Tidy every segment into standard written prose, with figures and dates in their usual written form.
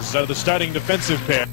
is the starting defensive pair.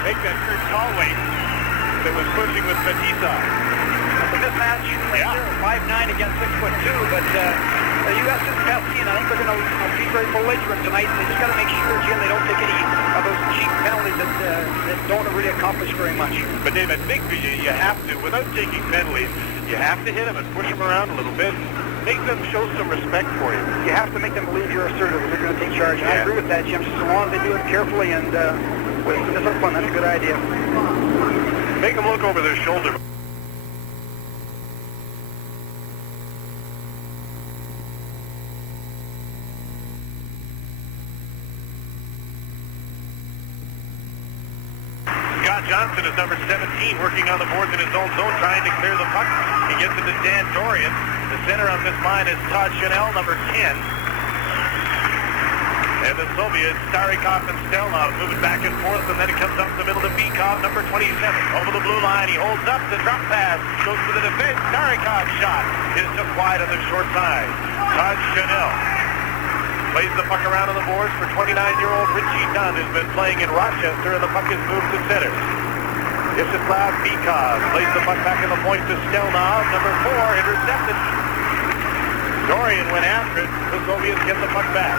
Make that Kurt Tallway that was pushing with Batista. It's a mismatch right there, 5'9" against 6'2", but the U.S. is pesky, and I think they're going to be very belligerent tonight. They just got to make sure, Jim, they don't take any of those cheap penalties that don't really accomplish very much. But Dave, I think you have to, without taking penalties, you have to hit them and push them around a little bit. Make them show some respect for you. You have to make them believe you're assertive and you're going to take charge. And I agree with that, Jim. Just so long as they do it carefully and with discipline, that's a good idea. Make them look over their shoulder. Johnson is number 17, working on the boards in his own zone, trying to clear the puck. He gets it to Dan Dorian. The center on this line is Todd Chanel, number 10. And the Soviets, Starikov and Stelnov, moving back and forth, and then it comes up the middle to Bikov, number 27. Over the blue line, he holds up the drop pass, goes to the defense. Starikov's shot is just wide on the short side. Todd Chanel plays the puck around on the boards for 29-year-old Richie Dunn, who's been playing in Rochester, and the puck is moved to center. Vyacheslav Bikov plays the puck back in the point to Stelnov, number 4, intercepted. Dorian went after it. The Soviets get the puck back.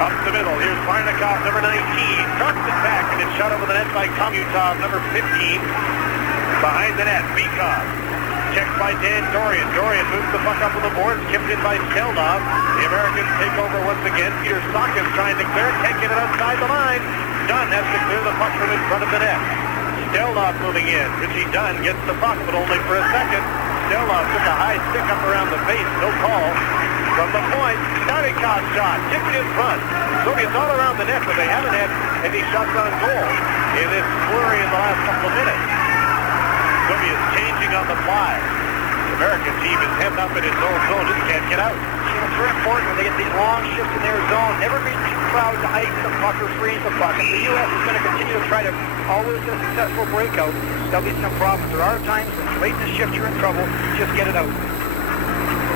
Up the middle, here's Varnikov, number 19. Knocks it back, and it's shot over the net by Komutov, number 15. Behind the net, Bikov. Checked by Dan Dorian. Dorian moves the puck up on the boards, kept in by Stelnov. The Americans take over once again. Peter Stockton trying to clear it, can't get it outside the line. Dunn has to clear the puck from in front of the net. Stelnov moving in. Richie Dunn gets the puck, but only for a second. Stelnov took a high stick up around the face. No call. From the point, Starikov shot. Tipped in front. Soviets all around the net, but they haven't had any shots on goal in this flurry in the last couple of minutes. Soviets changing on the fly. The American team is hemmed up in its own zone. Just can't get out. It's very important when they get these long shifts in their zone. Never be too proud to ice the puck or freeze the puck. If the U.S. is going to continue to try to always get a successful breakout, there'll be some problems. There are times when late in the shift you're in trouble. Just get it out.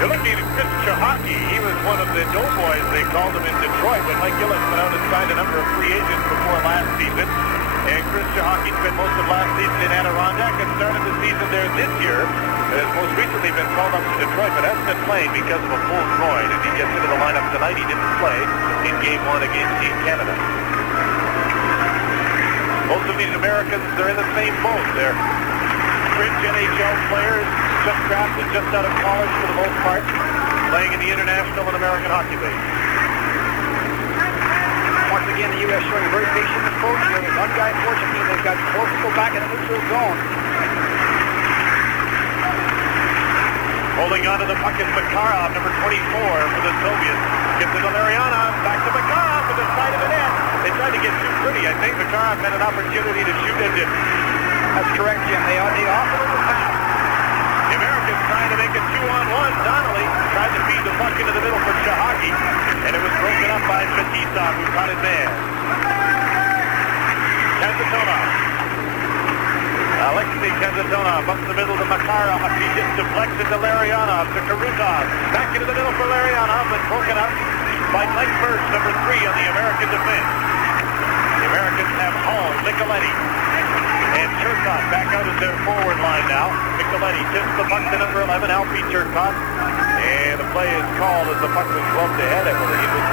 You're looking at Chris Chahaki. He was one of the doughboys, they called him, in Detroit when Mike Gillis went out and signed a number of free agents before last season. And Chris Chahaki spent most of last season in Adirondack and started the season there this year. Has most recently been called up to Detroit, but hasn't been playing because of a full groin. As he gets into the lineup tonight, he didn't play in Game 1 against Team Canada. Most of these Americans are in the same boat. They're fringe NHL players, just drafted, just out of college for the most part, playing in the International and American Hockey League. Once again, the U.S. showing a very patient approach here. With one guy forcing, they've got 4 people back in the neutral zone. Holding on to the puck is Makarov, number 24 for the Soviets. Gives it to Larionov, back to Makarov to the side of the net. They tried to get too pretty. I think Makarov had an opportunity to shoot and didn't. That's correct, Jim. They offered him the pass. The Americans trying to make it 2-on-1. Donnelly tried to feed the puck into the middle for Chahaki, and it was broken up by Fetisov, who caught his man. Kazatonov. Alexei Kazatonov up the middle to Makarov. He just deflects it to Larionov, to Karutov. Back into the middle for Larionov, but broken up by Mike Burst, number 3 on the American defense. The Americans have Hall, Nicoletti, and Turcotte back out as their forward line now. Nicoletti tips the puck to number 11, Alfie Turcotte. And the play is called as the puck was gloved ahead. I believe it was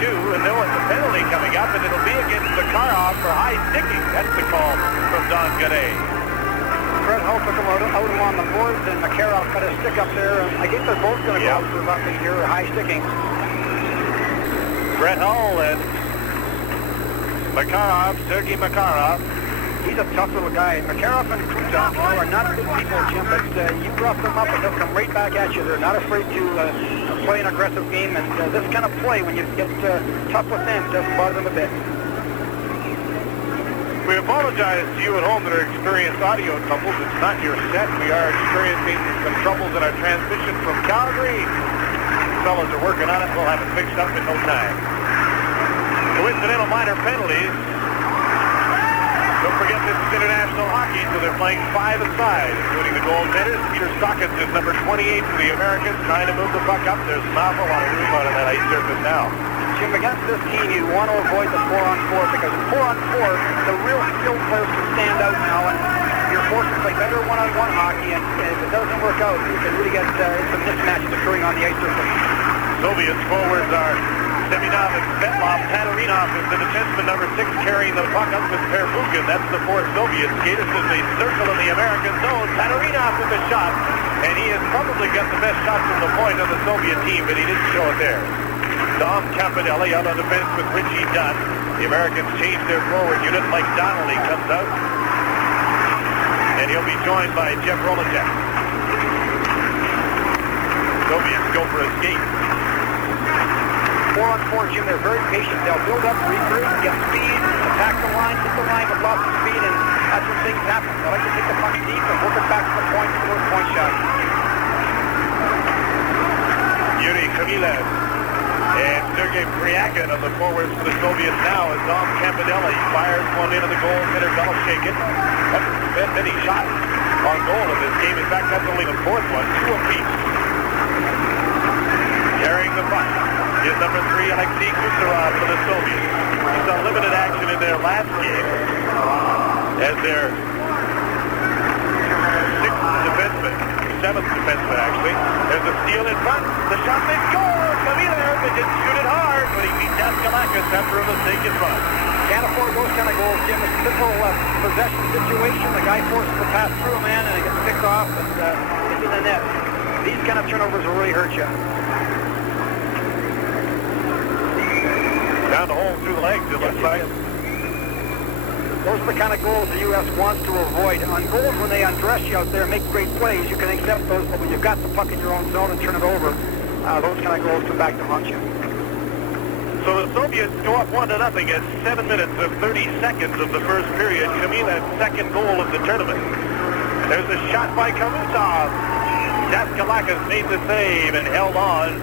14-22, and there was a penalty coming up, and it'll be against Makarov for high sticking. That's the call from Don Gadet. Fred Hull took him out on the boards, and Makarov got a stick up there. I guess they're both going to go out for roughing here, high sticking. Fred Hull and Makarov, Sergei Makarov. He's a tough little guy. Makarov and Krutov are not good people, Jim, but you rough them up and they'll come right back at you. They're not afraid to play an aggressive game, and this kind of play, when you get tough with them, doesn't bother them a bit. We apologize to you at home that are experiencing audio troubles. It's not your set. We are experiencing some troubles in our transmission from Calgary. The fellas are working on it. We'll have it fixed up in no time. Coincidental minor penalties. Don't forget this is international hockey, so they're playing 5 aside, including the goaltenders. Peter Stockton is number 28 for the Americans, trying to move the puck up. There's an awful lot of room out on that ice surface now. Jim, against this team, you want to avoid the 4-on-4, because in 4-on-4, the real skilled players can stand out now, and you're forced to play better one-on-one hockey, and if it doesn't work out, you can really get some mismatches occurring on the ice surface. Soviets forwards are Seminov and Svetlov. Tatarinov is the defenseman, number 6, carrying the puck up with Pervukin. That's the 4th Soviet. Skatis is a circle in the American zone. Tatarinov with a shot, and he has probably got the best shot from the point of the Soviet team, but he didn't show it there. Dom Campanelli out on defense with Richie Dunn. The Americans change their forward unit. Mike Donnelly comes out. and he'll be joined by Jeff Rolacek. Soviets go for a skate. 4-on-4, Jim, they're very patient. They'll build up, regroup, get speed, attack the line, hit the line with lots of speed, and that's when things happen. They like to take the puck deep and work it back to the point for those point shots. Yuri Khmielev and Sergei Pryakin on the forwards for the Soviets now as Dom Campanella fires one into the goal. Hitter Beloshakin. Haven't been many shots on goal in this game. In fact, that's only the fourth one. 2 apiece. Carrying the puck is number 3, Alexei Kucherov for the Soviets. He saw limited action in their last game as their 6th defenseman, 7th defenseman actually. There's a steal in front. The shot they score. Khmielev, they didn't shoot it hard, but he beat Daskalakis after a mistake in front. Can't afford those kind of goals, Jim. It's a simple possession situation. The guy forces the pass through a man, and it gets picked off and it's in the net. These kind of turnovers will really hurt you. Down the hole through the legs, it looks like. Those are the kind of goals the U.S. wants to avoid. On goals, when they undress you out there and make great plays, you can accept those, but when you've got the puck in your own zone and turn it over, those kind of goals come back to haunt you. So the Soviets go up 1-0 at 7 minutes and 30 seconds of the first period. Khmielev's second goal of the tournament. There's a shot by Karutov. Daskalakis made the save and held on.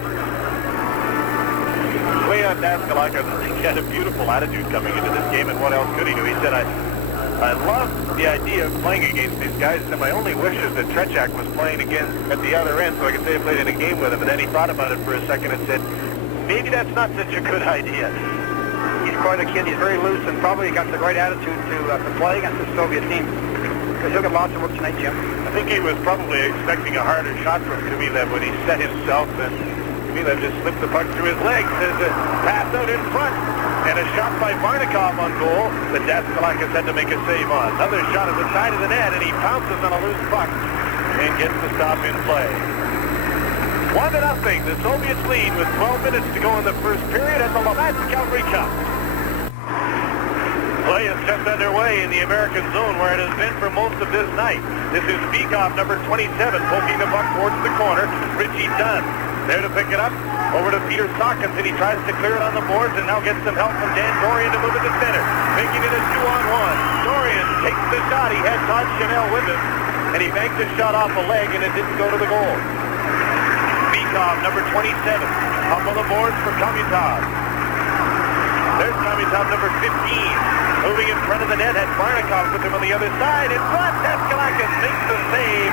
Leon Daskalakis had a beautiful attitude coming into this game, and what else could he do? He said, I love the idea of playing against these guys, and my only wish is that Trechak was playing again at the other end so I could say I played in a game with him. And then he thought about it for a second and said, maybe that's not such a good idea. He's quite a kid. He's very loose and probably got the right attitude to play against the Soviet team. Because he'll get lots of work tonight, Jim. I think he was probably expecting a harder shot from Khmielev when he set himself, and Khmielev just slipped the puck through his legs. There's a pass out in front, and a shot by Varnikov on goal that Daskalakis had to make a save on. Another shot at the side of the net, and he pounces on a loose puck and gets the stop in play. 1-0. The Soviets lead with 12 minutes to go in the first period at the Labatt Calgary Cup. Play is just underway in the American zone where it has been for most of this night. This is Beekhoff, number 27, poking the puck towards the corner. Richie Dunn there to pick it up. Over to Peter Sawkins, and he tries to clear it on the boards and now gets some help from Dan Dorian to move it to center. Making it a 2-on-1. Dorian takes the shot. He had Todd Chanel with him, and he banked the shot off a leg, and it didn't go to the goal. Beekhoff, number 27, up on the boards for Kamyatov. There's Kamyatov, number 15. Moving in front of the net, had Varnikov with him on the other side. In front, Daskalakis makes the save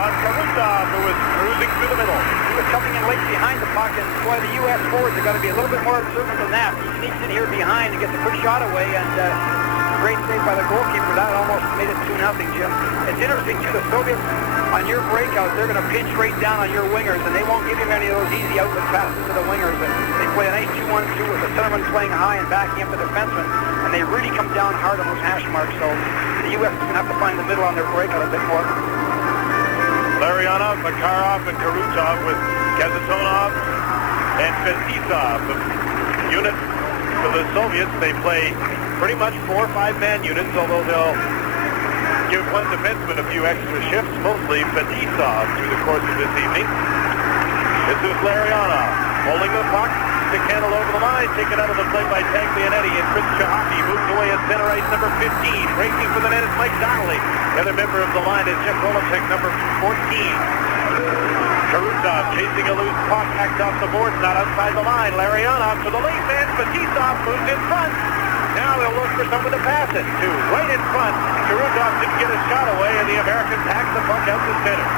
on Karutov, who was cruising through the middle. He was coming in late behind the puck, and boy, the U.S. forwards have got to be a little bit more observant than that. He sneaks in here behind and gets a quick shot away, and great save by the goalkeeper. That almost made it 2-0, Jim. It's interesting, too, the Soviets, on your breakout, they're going to pinch right down on your wingers, and they won't give you any of those easy outlet passes to the wingers. And they play a nice 2-1-2 with the centerman playing high and backing up the defenseman, and they really come down hard on those hash marks. So the U.S. is going to have to find the middle on their breakout a bit more. Larionov, Makarov, and Karutov with Kazatonov and Fetisov. The unit for the Soviets, they play pretty much 4 or 5-man units, although they'll give one defenseman a few extra shifts, mostly Fetisov, through the course of this evening. This is Larionov holding the puck. Stick handle over the line, taken out of the play by Taglianetti, and Chris Chahaki moves away at center ice, number 15. Racing for the net is Mike Donnelly. The other member of the line is Jeff Rolacek, number 14. Karutov chasing a loose puck, hacked off the boards, not outside the line. Larionov to the late man, Fetisov moves in front. Now they'll look for someone to pass it to. Right in front, Karutov didn't get a shot away, and the Americans hack the puck out to center.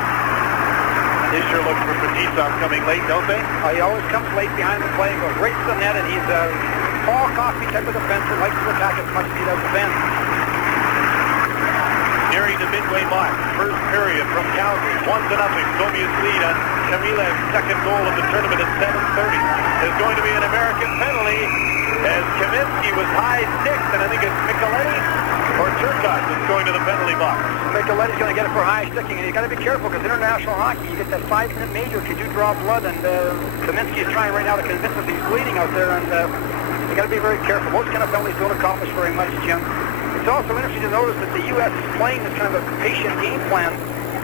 They sure look for Fetisov coming late, don't they? He always comes late behind the play and goes right to the net, and he's a Paul Coffey type of defenseman, likes to attack as much as he does defend. Nearing the midway mark, first period from Calgary, 1-0. Soviets lead on Khmielev's second goal of the tournament at 7:30. There's going to be an American penalty as Kaminsky was high sixth, and I think it's Micheletti or Turcotte that's going to the penalty box. Micheletti's going to get it for high sticking, and you got to be careful because international hockey, you get that 5-minute major, could you draw blood, and Kaminsky is trying right now to convince us he's bleeding out there, and you got to be very careful. Most kind of penalties don't accomplish very much, Jim. It's also interesting to notice that the U.S. is playing this kind of a patient game plan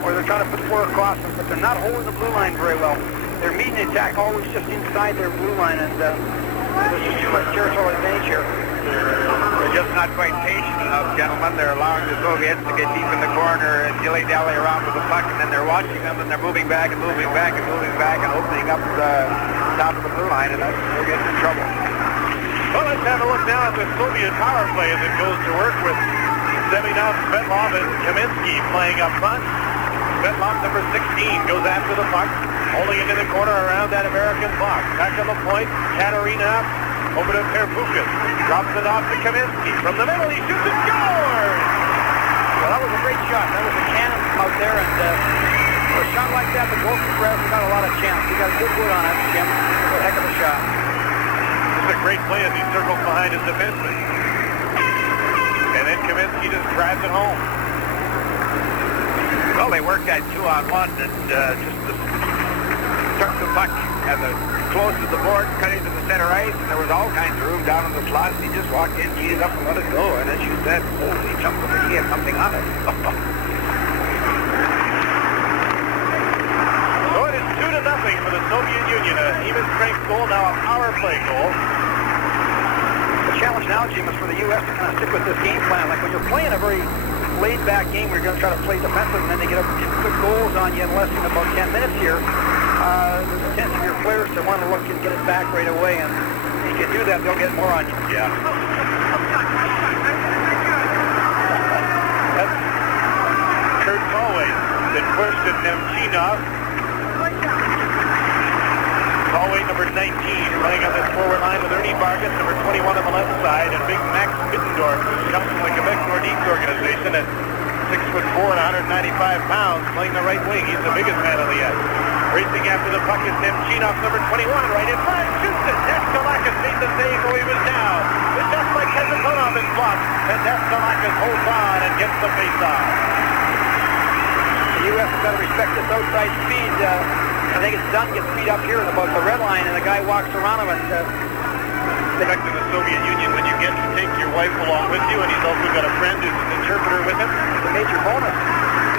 where they're trying to put four across them, but they're not holding the blue line very well. They're meeting the attack always just inside their blue line, and there's just too much territorial advantage here. They're just not quite patient enough, gentlemen. They're allowing the Soviets to get deep in the corner and dilly-dally around with the puck, and then they're watching them, and they're moving back and moving back and moving back and opening up the top of the blue line, and they're getting in trouble. Well, let's have a look now at the Soviet power play as it goes to work with Seminov, Svetlov, and Kaminsky playing up front. Svetlov, number 16, goes after the puck, holding it in the corner around that American box. Back on the point, Katerina over to Perpukas. Drops it off to Kaminsky. From the middle, he shoots and scores! Well, that was a great shot. That was a cannon out there, and for a shot like that, the goalkeeper hasn't got a lot of chance. He got a good wood on it, Jim. A heck of a shot. This is a great play as he circles behind his defenseman. And then Kaminsky just drives it home. Well, they worked that 2-on-1 and just took the puck at the close to the board, cut into the center ice, and there was all kinds of room down in the slots. He just walked in, keyed it up, and let it go. And as you said, holy chunk of it, he had something on it. So it is 2-0 for the Soviet Union. An even strength goal, now a power play goal. The challenge now, Jim, is for the U.S. to kind of stick with this game plan. Like when you're playing a very laid-back game where you're going to try to play defensive, and then they get up quick goals on you in less than about 10 minutes here, there's a chance for your players to want to look and get it back right away, and if you can do that, they'll get more on you. Yeah. That's Kurt Galway that pushed at Nemchinov. Galway, number 19, playing on this forward line with Ernie Vargas, number 21 on the left side, and big Max Mittendorf, who comes from the Quebec Nordiques organization at 6'4" and 195 pounds, playing the right wing. He's the biggest man on the ice. Racing after the puck is Nemchinov, number 21, right in front, shoots it. Daskalakis made the save though he was down. It's just like Kazatonov is blocked, and Daskalakis holds on and gets the face-off. The U.S. has got to respect this outside speed. I think it's done, gets beat up here in about the red line, and the guy walks around him, and Respecting the Soviet Union when you get to take your wife along with you, and he's also got a friend who's an interpreter with him. it's a major bonus.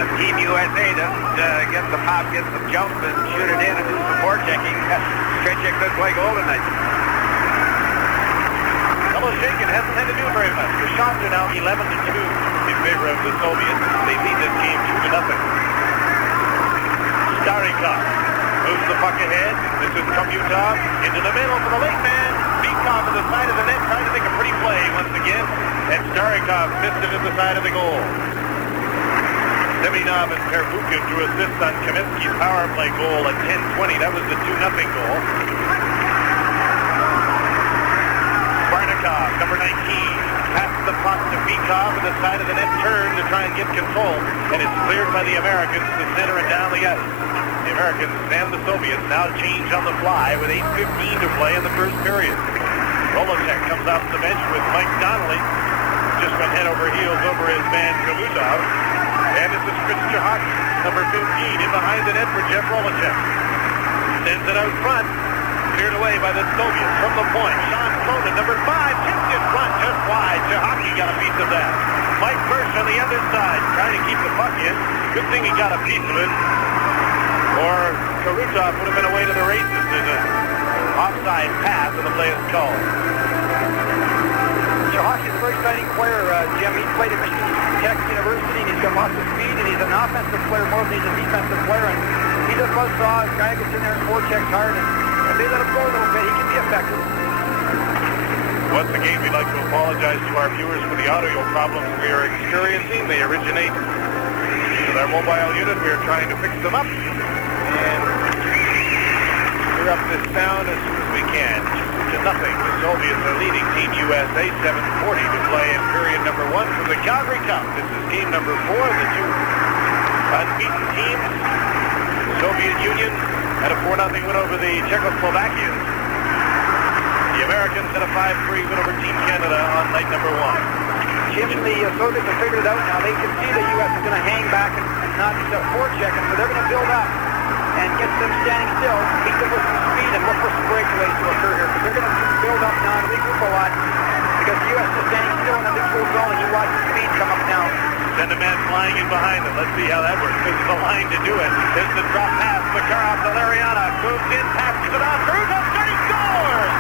The Team USA doesn't get the pop, get the jump, and shoot it in and do some forechecking. Stretchek could play goal tonight. Shakin hasn't had to do very much. The shots are now 11-2 in favor of the Soviets. They lead this game 2-0. Starikov moves the puck ahead. This is Komutov into the middle for the late man. Beekov at the side of the net trying to make a pretty play once again. And Starikov missed it at the side of the goal. Seminov and Perpukin drew assists on Kaminsky's power play goal at 10:20. That was the 2-0 goal. Barnikov, number 19, passes the puck to Beekov at the side of the net turn to try and get control. And it's cleared by the Americans to center and down the ice. The Americans and the Soviets now change on the fly with 8:15 to play in the first period. Volocek comes off the bench with Mike Donnelly. Just went head over heels over his man Kalutov. And this is Chris Chahaki, number 15, in behind the net for Jeff Volocek. Sends it out front. Cleared away by the Soviets from the point. Sean Cronin, number 5, tipped in front just wide. Chahaki got a piece of that. Mike Birch on the other side, trying to keep the puck in. Good thing he got a piece of it. Or Karutov would have been away to the races. There's an offside pass, and the play is called. Chahaki is a very exciting player, Jim. He played at Michigan Tech University, and he's got lots of speed, and he's an offensive player more than he's a defensive player. And he does buzzsaw. His guy gets in there and forechecks hard, and if they let him go a little bit, he can be effective. Once again, we'd like to apologize to our viewers for the audio problems we are experiencing. They originate with our mobile unit. We are trying to fix them up and clear up this sound as soon as we can. 2-0. The Soviets are leading Team USA 7:40 to play in period number 1 from the Calgary Cup. This is game number 4 of the two unbeaten teams. The Soviet Union had a 4-0 win over the Czechoslovakians. The Americans had a 5-3 win over Team Canada on night number 1. Jim and the Soviets have figured it out now. They can see the U.S. is going to hang back and not forecheck, and so they're going to build up and get them standing still, beat them with some speed, and look for some breakaways to occur here, because they're going to build up now and regroup a lot, because the U.S. is standing still in a neutral zone, and you watch getting behind them. Let's see how that works. This is the line to do it. There's the drop pass. Makarov to Lariana. Moves in, passes it off. Caruso starting, scores!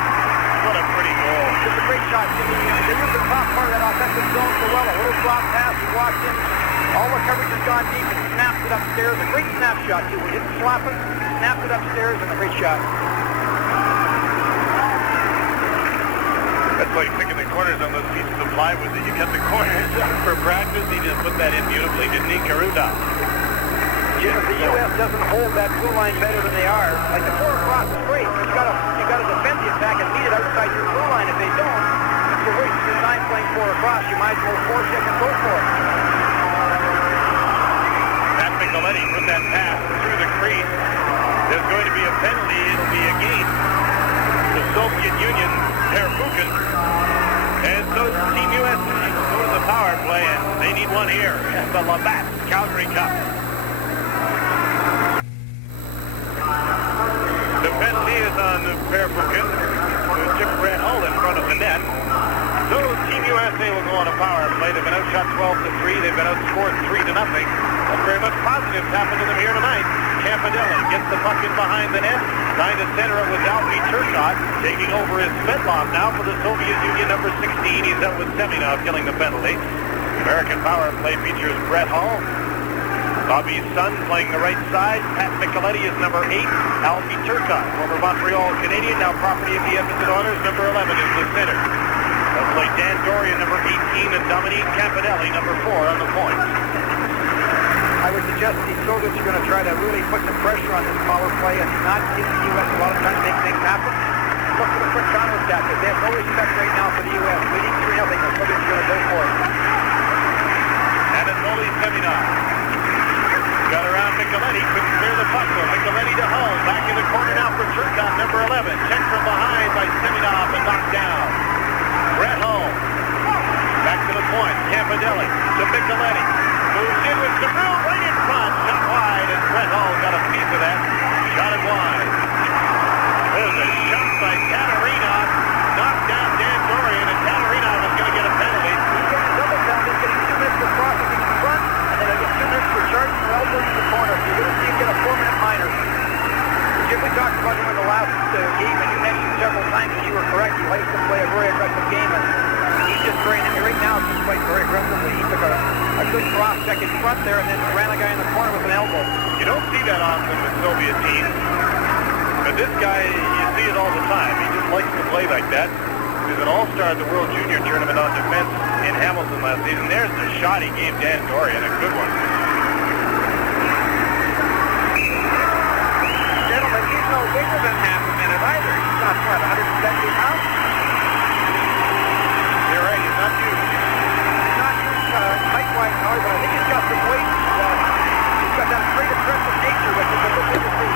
What a pretty goal. It's a great shot. They moved the top part of that offensive zone so well. A little drop pass. He walked in. All the coverage has gone deep and snaps it upstairs. A great snapshot, too. He didn't slap it. Snapped it upstairs and a great shot. That's like picking the corners on those pieces of plywood that you cut the corners for practice. He just put that in beautifully, didn't he, Caruso? Jim, if the U.S. doesn't hold that blue line better than they are, like the 4 across is great. You got to defend the attack and meet it outside your blue line. If they don't, you're wasting your time playing 4 across. You might as well force it and go for it. Pat Micheletti put that pass through the crease. There's going to be a penalty. It'll be against the Soviet Union, Perfukin. And so Team USA go to the power play, and they need one here at the Labatt Calgary Cup. The penalty is on Perfukin, who chipped Brett Hull in front of the net. So Team USA will go on a power play. They've been outshot 12-3. They've been outscored 3-0. And very much positives happened to them here tonight. Campanelli gets the puck in behind the net, trying to center it with Alfie Turcotte. Taking over is Svetlov now for the Soviet Union, number 16. He's out with Seminov killing the penalty. American power play features Brett Hull. Bobby's son playing the right side. Pat Micheletti is number 8. Alfie Turcotte, former Montreal Canadian, now property of the Edmonton Oilers, number 11 is the center. They'll play Dan Dorian, number 18, and Dominique Campanelli, number 4 on the point. I would suggest the Soviets are going to try to really put some pressure on this power play and not give the U.S. a lot of time to make things happen. Look for the quick counterattack. They have no respect right now for the U.S. Leading 3-0, the Soviets are going to go for it. And it's only Seminov. Got around Micheletti, couldn't clear the puck. So Micheletti to Hull, back in the corner now for Turcotte, number 11. Checked from behind by Seminov and knocked down. Brett Hull, back to the point. Campanelli to Micheletti. Moves in with Cabrera right in front. Shot wide, and Brett Hull got a piece of that. Shot it wide. There's a shot by Katarinov. Knocked down Dan Dorian, and Katarinov is going to get a penalty. He's getting double down. He's getting 2 minutes for crossing in front, and then he'll get 2 minutes for charging or elbow to the corner. So you're going to see him get a 4-minute minor. Jim, we talked about him in the last game, and you mentioned several times that you were correct. He likes to play a very aggressive game, and he's just training. Right now, he's playing very aggressively. He took a good cross check in front there, and then ran a guy in the corner with an elbow. You don't see that often with Soviet teams, but this guy, you see it all the time. He just likes to play like that. He was an all-star at the World Junior Tournament on defense in Hamilton last season. There's the shot he gave Dan Dorian, a good one. Gentlemen, he's no bigger than half a minute either. He's not, what, 170 pounds? You're right, he's not huge. He's not huge height-wise, but I think he's got some weight. He's got that great aggressive nature, which is a good thing to see.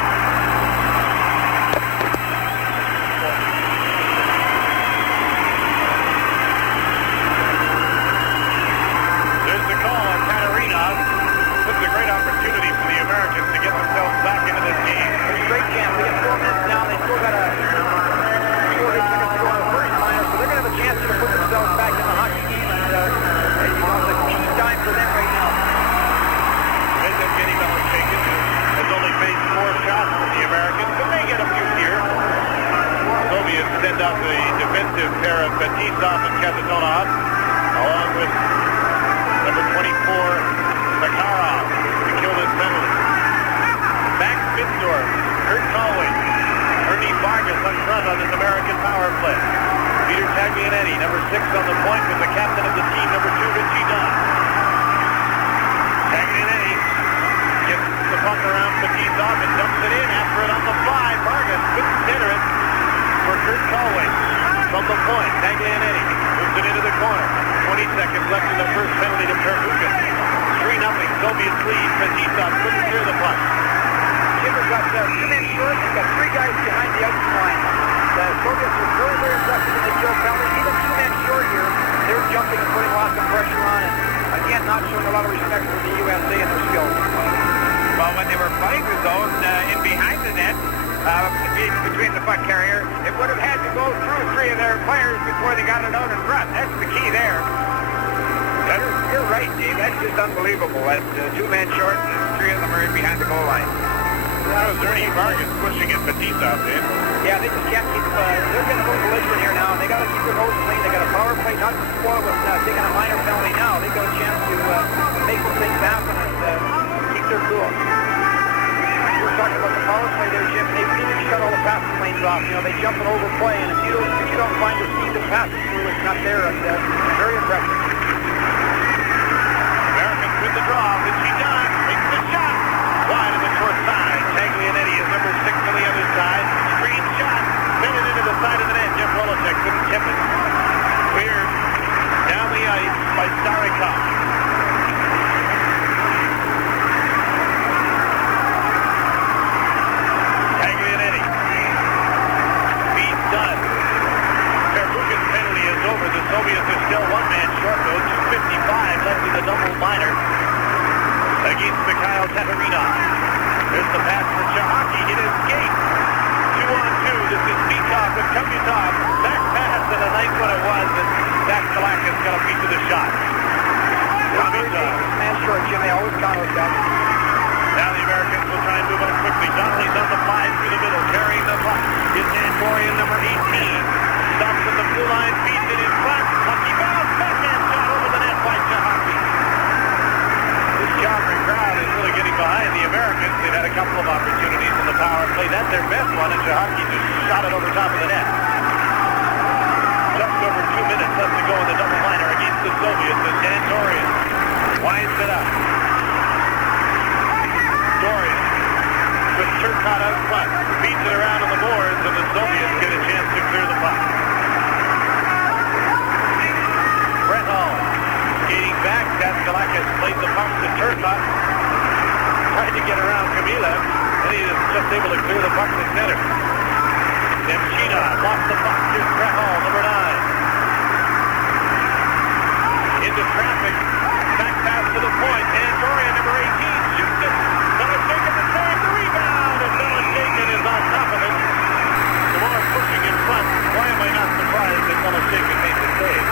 There's the call on Katarinov. This is a great opportunity for the Americans to get themselves back into this game. It's a great chance. They get 4 minutes now. They still got a 4 minutes to go on the first minor, so they're going to have a chance to put themselves back in the hockey game. And it's a key time for them right now. Evgeny Malashkin has only faced 4 shots from the Americans, but they get a few here. The Soviets send out the defensive pair of Fetisov and Kapitonov, along with number 24, Makarov, to kill this penalty. Max Bitzdorf, Kurt Conway, Ernie Vargas on front on this American power play. Peter Taglianetti, number 6 on the point, with the captain of the team, number 2, Richie Dunn. Taglianetti gets the puck around Fetisov and dumps it in after it on the fly. Vargas couldn't center it for Kurt Conway. From the point, Taglianetti moves it into the corner. 20 seconds left in the first penalty to Perfukin. 3-0, Soviets lead. Fetisov couldn't clear the puck. Jimmer's got 2 men short. He's got 3 guys behind the ice line. The Soviets are very, very aggressive in the kill penalty. Even 2 men short here, they're jumping and putting lots of pressure on it. Again, not showing a lot of respect for the USA and their skills. Well, when they were playing the zone in behind the net, between the puck carrier, it would have had to go through 3 of their players before they got it out in front. That's the key there. You're right, Dave. That's just unbelievable. That's 2 men short and 3 of them are in behind the goal line. That was Ernie Vargas pushing at Batista, Dave. Yeah, they just can't keep, they're getting a little belligerent here now. They got to keep their nose clean. They got a power play, not to spoil with taking a minor penalty now. They've got a chance to make some things happen and keep their cool. You were talking about the power play there, Jim. They really shut all the passing lanes off. You know, they jump and overplay, and if you don't find the speed to pass it through, it's not there. And very impressive. Americans win the draw. Vinci Don makes the shot. Wide on the short side. Taglianetti is number 6 on the other side. Screen shot. Bended into the side of the net. Jeff Rolacek couldn't tip it. Cleared down the ice by Starikov. Taglianetti. Feed done. Terbukin's penalty is over. The Soviets are still 1 man short though. 2:55 left in the double minor against Mikhail Tatarinov. There's the pass for Chahaki. It is Gate. 2-on-2. This is Peacock with Komputov. Back pass and a nice one it was. And Zach Kalakis got a piece of the shot. Man short, Jim. They always counter attack. Now the Americans will try and move on quickly. Donnelly's on the 5 through the middle. Carrying the puck is Nantorian, number 18. Stops at the blue line. Feeds it in front. Hockey bounce. Backhand shot over the net by Chahaki. This Calgary crowd is really getting behind the Americans. They've had a couple of opportunities in the power play. That's their best one, and Chahaki just shot it over top of the net. Just over 2 minutes left to go in the double minor against the Soviets as Dan Dorian winds it up. Dorian with Turcotte out front. Beats it around on the boards, and the Soviets get a chance to clear the puck. Brett Hall skating back. Daskalakis played the puck to Turcotte. Tried to get around Kamila, and he is just able to clear the puck to center. Nemchina lost the puck. Here's Brett Hall, number 9. Into traffic. Back pass to the point. And Dorian, number 18, shoots it. Belichick the save. The rebound. And Belichick is on top of it. Tomorrow pushing in front. Why am I not surprised that Belichick made the save?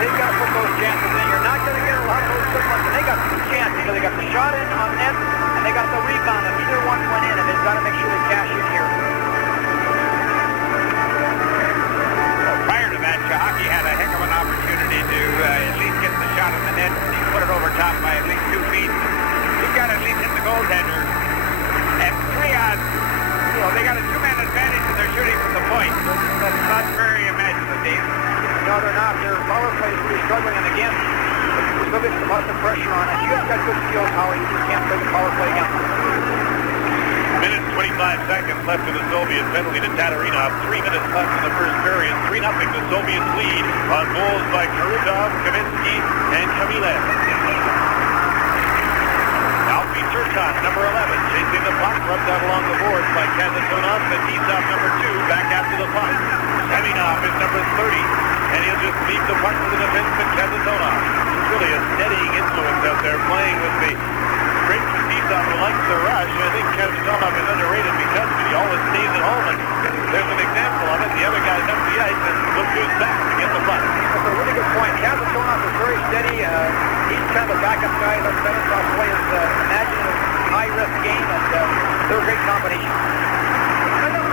They've got to put those chances in. You're not going to get a lot of those quick ones. And they got 2 chances. They got the shot in on net, and they got the rebound. And either one went in, and they've got to make sure they cash in here. Well, prior to that, Chahaki had a heck of an opportunity to at least get the shot in the net. He put it over top by at least 2 feet. He's got to at least hit the goaltender. And 3 odds, you know, they got a 2-man advantage and they're shooting from the point. That's not very imaginative, Dave. No, they're not. Their power play is really struggling, and again, there's still getting lots of pressure on it. You guys got good skills, Howie. You just can't play the power play against them. Minute 25 seconds left in the Soviet penalty to Tatarinov. 3 minutes left in the first period. 3-0 the Soviets lead on goals by Karutov, Kaminsky, and Kamilev. Alfie Turcotte, number 11, chasing the puck, rubbed out along the boards by Kazatonov. Fetisov, number 2, back after the puck. Seminov is number 30, and he'll just leave the puck to the defenseman Kazatonov. Really a steadying influence out there, playing with the great Fetisov who likes the rush. I think Kazatonov is underrated because he always stays at home, and there's an example of it. The other guy's up the ice, and look who's back to get the puck. That's a really good point. Kazatonov is very steady. He's kind of a backup guy. Let Fetisov play his imaginative high-risk game, and they're a great combination.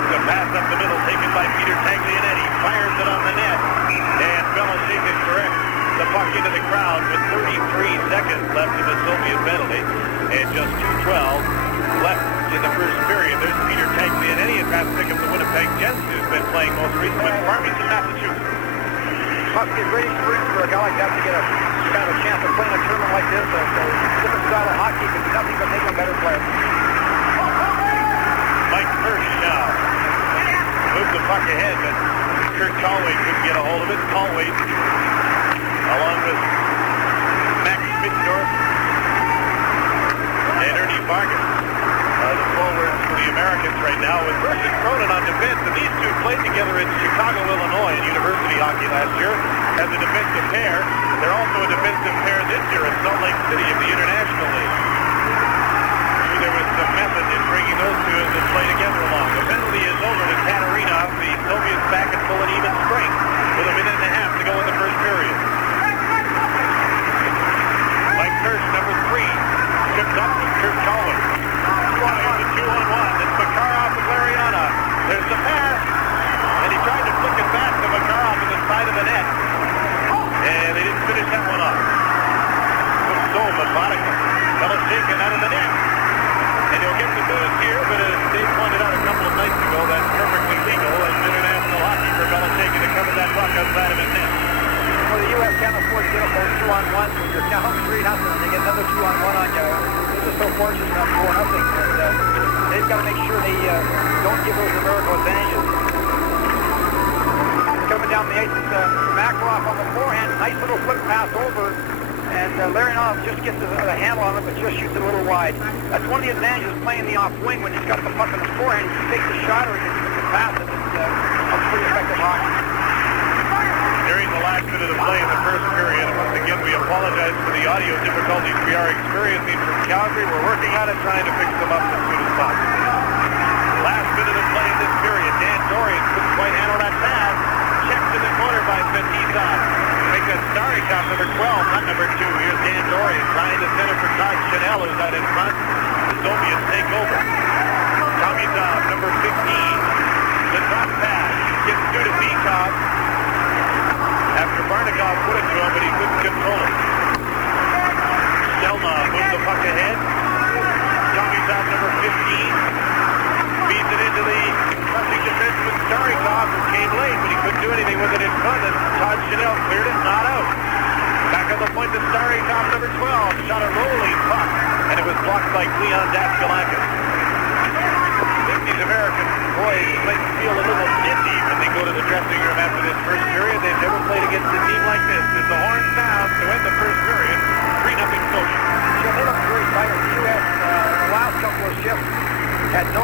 The pass up the middle taken by Peter Taglianetti. Fires it on the net. And Belichick corrects the puck into the crowd with 33 seconds left in the Soviet penalty. And just 2:12 left in the first period. There's Peter Taglianetti and Pat Pickett, the Winnipeg Jets, who's been playing most recently with Farmington, Massachusetts. Must be a great experience for a guy like that to get a kind of a chance of playing a tournament like this. A different style of hockey could do nothing but make him a better player. Mike Hirsch now moved the puck ahead, but Kurt Colway couldn't get a hold of it. Colway, along with Max Middendorf and Ernie Vargas, the forwards for the Americans right now, with Hirsch and Cronin on defense. And these two played together in Chicago, Illinois, in university hockey last year as a defensive pair. They're also a defensive pair this year in Salt Lake City of the International League. There was some method in bringing those two to play together along. The penalty is over to Tatarinov. The Soviets back at full and even strength with a minute and a half to go in the first period. outside of his net. Well, the U.S. can't afford to get up those 2-on-1s when you're down 3-0 and they get another 2-on-1 on you. They're just so fortunate enough for nothing. And they've got to make sure they don't give those numerical advantages. Coming down the ice is Makarov on the forehand. Nice little flip pass over. And Larionov just gets a handle on it, but just shoots it a little wide. That's one of the advantages of playing the off wing when he's got the puck on his forehand. He takes the shot or he can pass it. It's pretty effective hockey. During the last minute of play in the first period, once again we apologize for the audio difficulties we are experiencing from Calgary. We're working on it, trying to fix them up as soon as possible. Last minute of play in this period. Dan Dorian couldn't quite handle that pass. Checked in the corner by Fetisov. Make a Starikov, number 12, not number 2. Here's Dan Dorian trying to center for Todd Chanel, who's out in front. The Soviets take over. Tomizov, number 15. The drop pass. Gets through to Bikov. After Barnikov put it to him, but he couldn't control it. Stelnov moves the puck ahead. Tomizov, number 15. Feeds it into the rushing defenseman Starikov, who came late, but he couldn't do anything with it in front, and Todd Chanel cleared it, not out. Back on the point to Starikov, number 12. Shot a rolling puck, and it was blocked by Leon Daskalakis. I think these American boys might feel a little dizzy when they go to the dressing room after this first period. They've never played against a team like this. As the horn sounds to end the first period, 3-0 Scotia. Yeah, they look very tired. The U.S. The last couple of shifts had no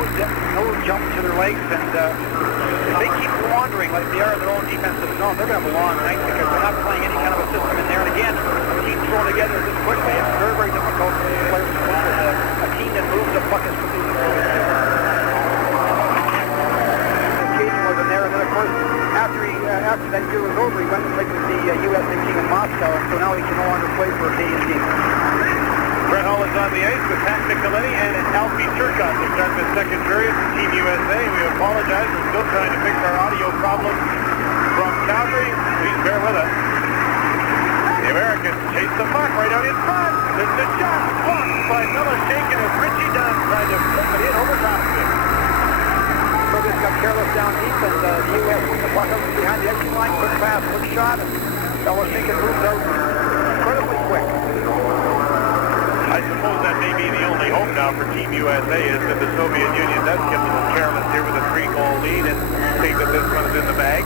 jump to their legs, and if they keep wandering like they are in their own defensive zone, they're going to belong tonight because they're not playing any kind of a system in there. And again, a team thrown together this quickly, it's very, very difficult for the players to win with a team that moves the puck as quickly as they can. Occasion wasn't there, and then of course, after that year was over, he went and played with the USA team in Moscow, and so now he can no longer play for a Canadian team. Brett Hull is on the ice with Pat Nicoletti and Alfie Turcotte to start the second period for Team USA. We apologize. We're still trying to fix our audio problems from Calgary. Please bear with us. The Americans chase the puck right out in front. There's the shot blocked by Miller Shaken as Richie Dunn tried to flip it in over top of him. Soviets got careless down deep, and the U.S. put the puck up behind the exit line. Quick pass, quick shot, and Miller Shaken moves out incredibly quick. I suppose that may be the only hope now for Team USA is that the Soviet Union does get a little careless here with a 3-goal lead and think that this one's in the bag.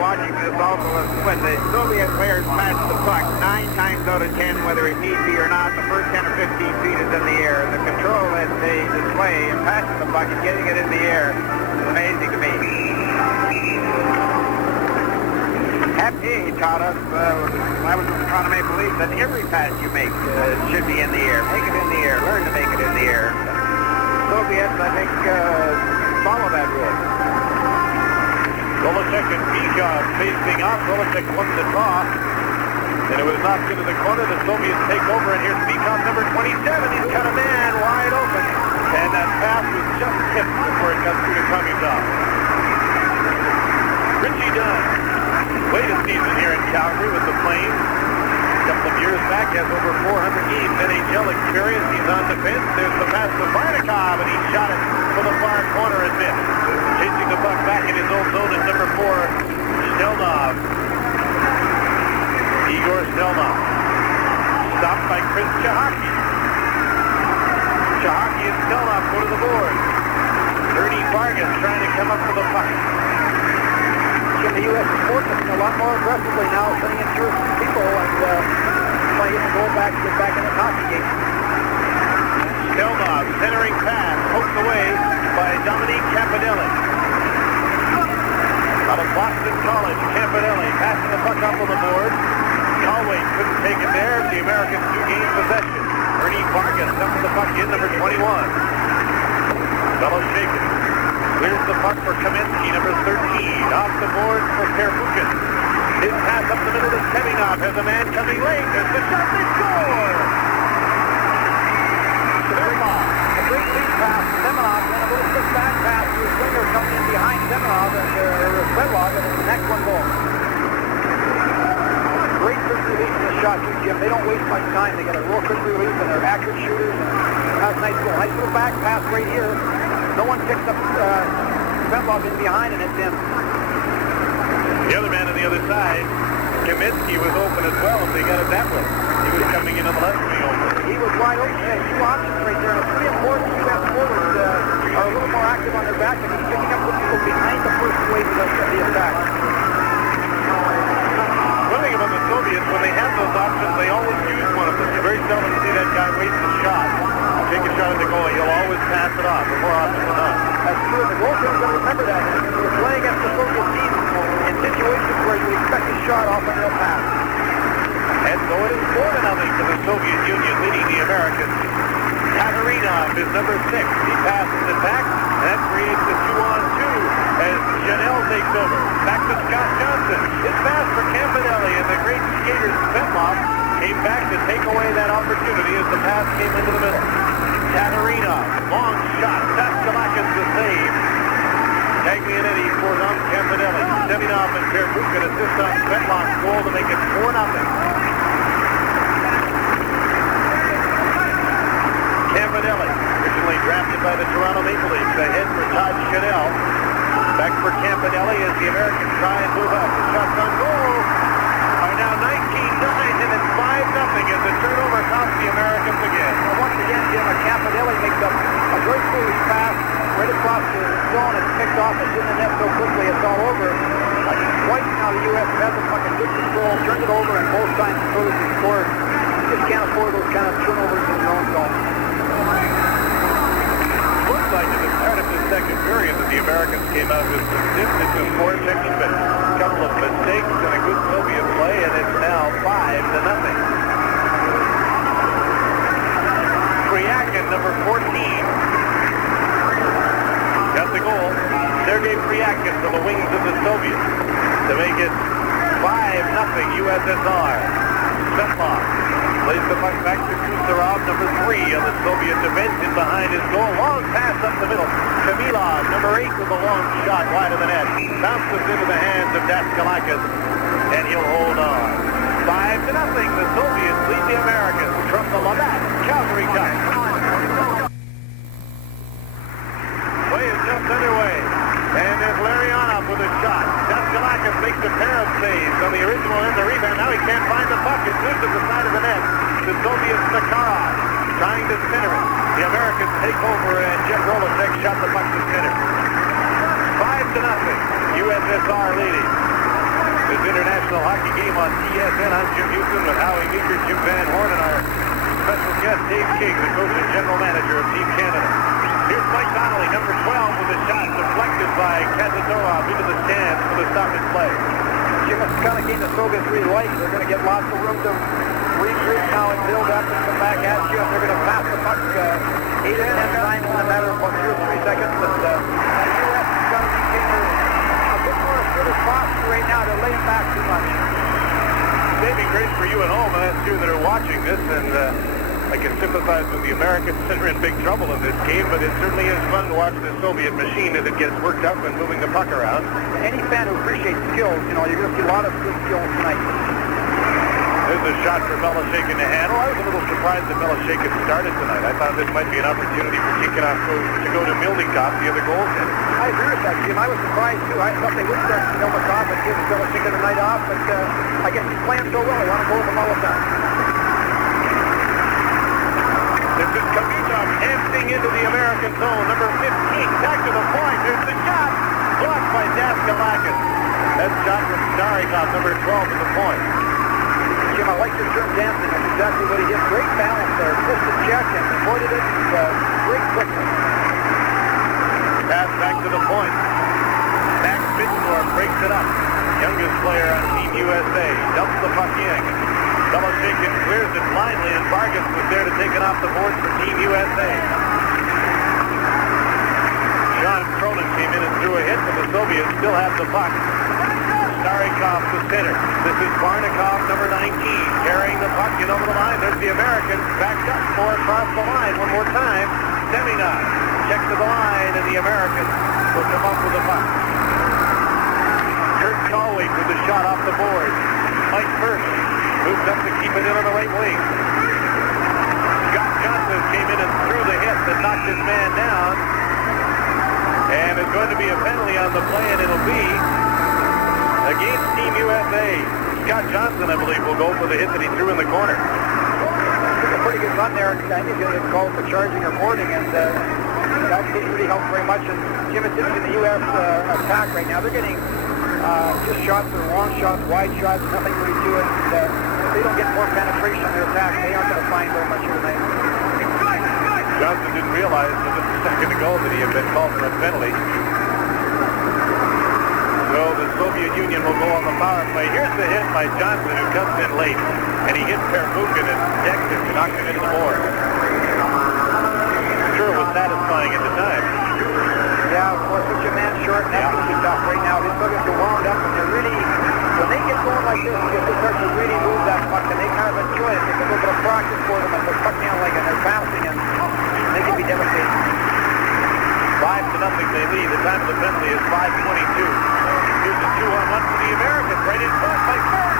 Watching this also is when the Soviet players pass the puck 9 times out of 10, whether it need be or not, the first 10 or 15 feet is in the air. And the control that they display in passing the puck and getting it in the air is amazing to me. He taught us, I was trying to make believe that every pass you make should be in the air. Make it in the air. Learn to make it in the air. Soviets, I think, follow that rule. Golacek and Bikov facing off. Golacek won the draw. And it was knocked into the corner. The Soviets take over, and here's Bikov, number 27. He's got a man wide open. And that pass was just tipped before it got through to Tomizov. Richie Dunn. Latest season here in Calgary with the Flames. A couple of years back, has over 400 games NHL experience. He's on defense. There's the pass to Barnikov, and he shot it for the far corner and missed. Chasing the puck back in his own zone is number 4, Stelnov. Igor Stelnov. Stopped by Chris Chahaki. Chahaki and Stelnov go to the board. Ernie Vargas trying to come up with the puck. The U.S. is forcing a lot more aggressively now, sending in 2 or 3 people and trying to get the goal back to get back in the hockey game. Stelnov, centering pass, poked away by Dominique Campanelli. Out of Boston College, Campanelli passing the puck up on the board. Galway couldn't take it there. The Americans do gain possession. Ernie Vargas up with the puck in, number 21. Fellow shaken. Clears the puck for Kaminsky, number 13. Off the board for Perfukin. His pass up the middle to Seminov. Has a man coming late. There's the shot. They score! A great lead pass to Seminov, and a little quick back pass to his winger coming in behind Seminov and Svedlog, and the next one goal. Great quick release in the shot, too, Jim. They don't waste much time. They get a real quick release, and they're accurate shooters. And that's a nice goal. Nice little back pass right here. No one picks up Svedlog in behind, and it's in. The other man on the other side, Kaminsky, was open as well if they got it that way. He was coming in on the left wing open. He was wide open. He had two options right there. And it's pretty important that U.S. forwards are a little more active on their back, and he's picking up the people behind the first wave of the attack. One thing about the Soviets, when they have those options, they always use one of them. You very seldom see that guy waste a shot. Take a shot at the goal. He'll always pass it off, more often than not. That's true. The goaltender's going to remember that. We're playing against the Soviet team in situations where you expect a shot off and they'll pass. And so it is 4-0 to the Soviet Union, leading the Americans. Kagarinov is number 6. He passes it back, and that creates a 2-on-2 as Janelle takes over. Back to Scott Johnson. His pass for Campanelli, and the great skater Svetlov came back to take away that opportunity as the pass came into the middle. Kagarinov, long shot. Daskalakis the save. Taglianetti for on Campanelli. Seminov and Perbukin assist on Svetlov's goal to make it 4-0. Campanelli, originally drafted by the Toronto Maple Leafs, ahead for Todd Chanel. Back for Campanelli as the Americans try and move up. The shots on goal are now 19-9, and it's 5-0 as the turnover costs the Americans again. Well, once again, Jim, Campanelli makes a great foolish pass right across the zone. It's picked off. It's in the net so quickly it's all over. Twice now the U.S. has the puck in good control, turned it over, and both times the Soviets have scored. You just can't afford those kind of turnovers in your own zone. Looks like at the start of the second period that the Americans came out with some distance to score second, but a couple of mistakes and a good Soviet play, and it's now 5-0. Priakin, number 14, got the goal. Sergei Priakin from the wings of the Soviets to make it 5-0 USSR. Svetlov plays the puck back to Kucherov, number 3 on the Soviet defense, in behind his goal. Long pass up the middle. Kamilov, number 8, with a long shot wide of the net. Bounces into the hands of Daskalakis, and he'll hold on. 5-0. The Soviets lead the Americans from the Labatt Calgary Cup. Play is just underway. And there's Larionov with a shot. Daskalakis makes a pair of saves on the original and the rebound. Now he can't find the puck. It's loose at the side of the net. The Soviets, Makarov, trying to center it. The Americans take over, and Jeff Rolasek shot the puck to center. 5-0. USSR leading. This international hockey game on TSN. I'm Jim Houston with Howie Meeker, Jim Van Horn, and our special guest, Dave King, the coach and general manager of Team Canada. Here's Mike Donnelly, number 12, with a shot deflected by Kazadorov into the stands for the stop and play. Jim, it's the kind of game the Soviets really like. They're going to get lots of room to regroup now and build up and come back at you. And they're going to pass the puck 8 or 10 times in a matter of about 2 or 3 seconds. And the U.S. has got to be a bit more assertive posture right now. They're laying back too much. Saving grace for you at home, and that's you that are watching this. And I can sympathize with the Americans that are in big trouble in this game, but it certainly is fun to watch the Soviet machine as it gets worked up and moving the puck around. Any fan who appreciates skills, you know, you're going to see a lot of good skills tonight. There's a shot for Belichick in the handle. I was a little surprised that Belichick had started tonight. I thought this might be an opportunity for Tikhonov to go to Milnikov, the other goaltender. I agree with that, Jim. I was surprised, too. I thought they would start Milnikov and give Belichick the night off, but I guess he's playing so well, I want to go with him all the time. This is Kamilov hammering into the American zone. Number 15, back to the point. There's the shot. Blocked by Daskalakis. That shot from Starikov, number 12, at the point. Jim, I like your term dancing. That's exactly what he did. Great balance there. Just a check and avoided it. Great quickness. Pass back to the point. Max Bittendorf breaks it up. Youngest player on Team USA. Dumps the puck in. Belichick clears it blindly, and Vargas was there to take it off the boards for Team USA. John Cronin came in and threw a hit, but the Soviets still have the puck. Starikov to center. This is Barnikov, number 19, carrying the puck in over the line. There's the Americans backed up more across the line one more time. Seminov checks to the line, and the Americans will come up with the puck. Kurt Colwick with the shot off the board. Mike First moves up to keep it in on the right wing. Scott Johnson came in and threw the hit that knocked his man down. And it's going to be a penalty on the play, and it'll be against Team USA. Scott Johnson, I believe, will go for the hit that he threw in the corner. Took a pretty good run there, and I think he was called for charging or boarding, and that didn't really help very much. And Jim, it's in the U.S. Attack right now. They're getting just shots, or long shots, wide shots, nothing really to it. And, if they don't get more penetration on their attack, they aren't going to find very much here tonight. Johnson didn't realize just a second ago that he had been called for a penalty. So the Soviet Union will go on the power play. Here's the hit by Johnson, who comes in late, and he hits Pervukin and decks him, knocks him into the board. Sure, it was satisfying at the time. Yeah, of course, with your man short, and that's really tough right now. His buggers are wound up, and they're really, when they get going like this, they start to really move that puck, and they kind of enjoy it. It's a little bit of practice for them, and they're pucking out like, and they're bouncing, and they can be devastating. 5-0 they lead. The time of the penalty is 5:22. Here's a 2-on-1 for the Americans, right in front by Kirk.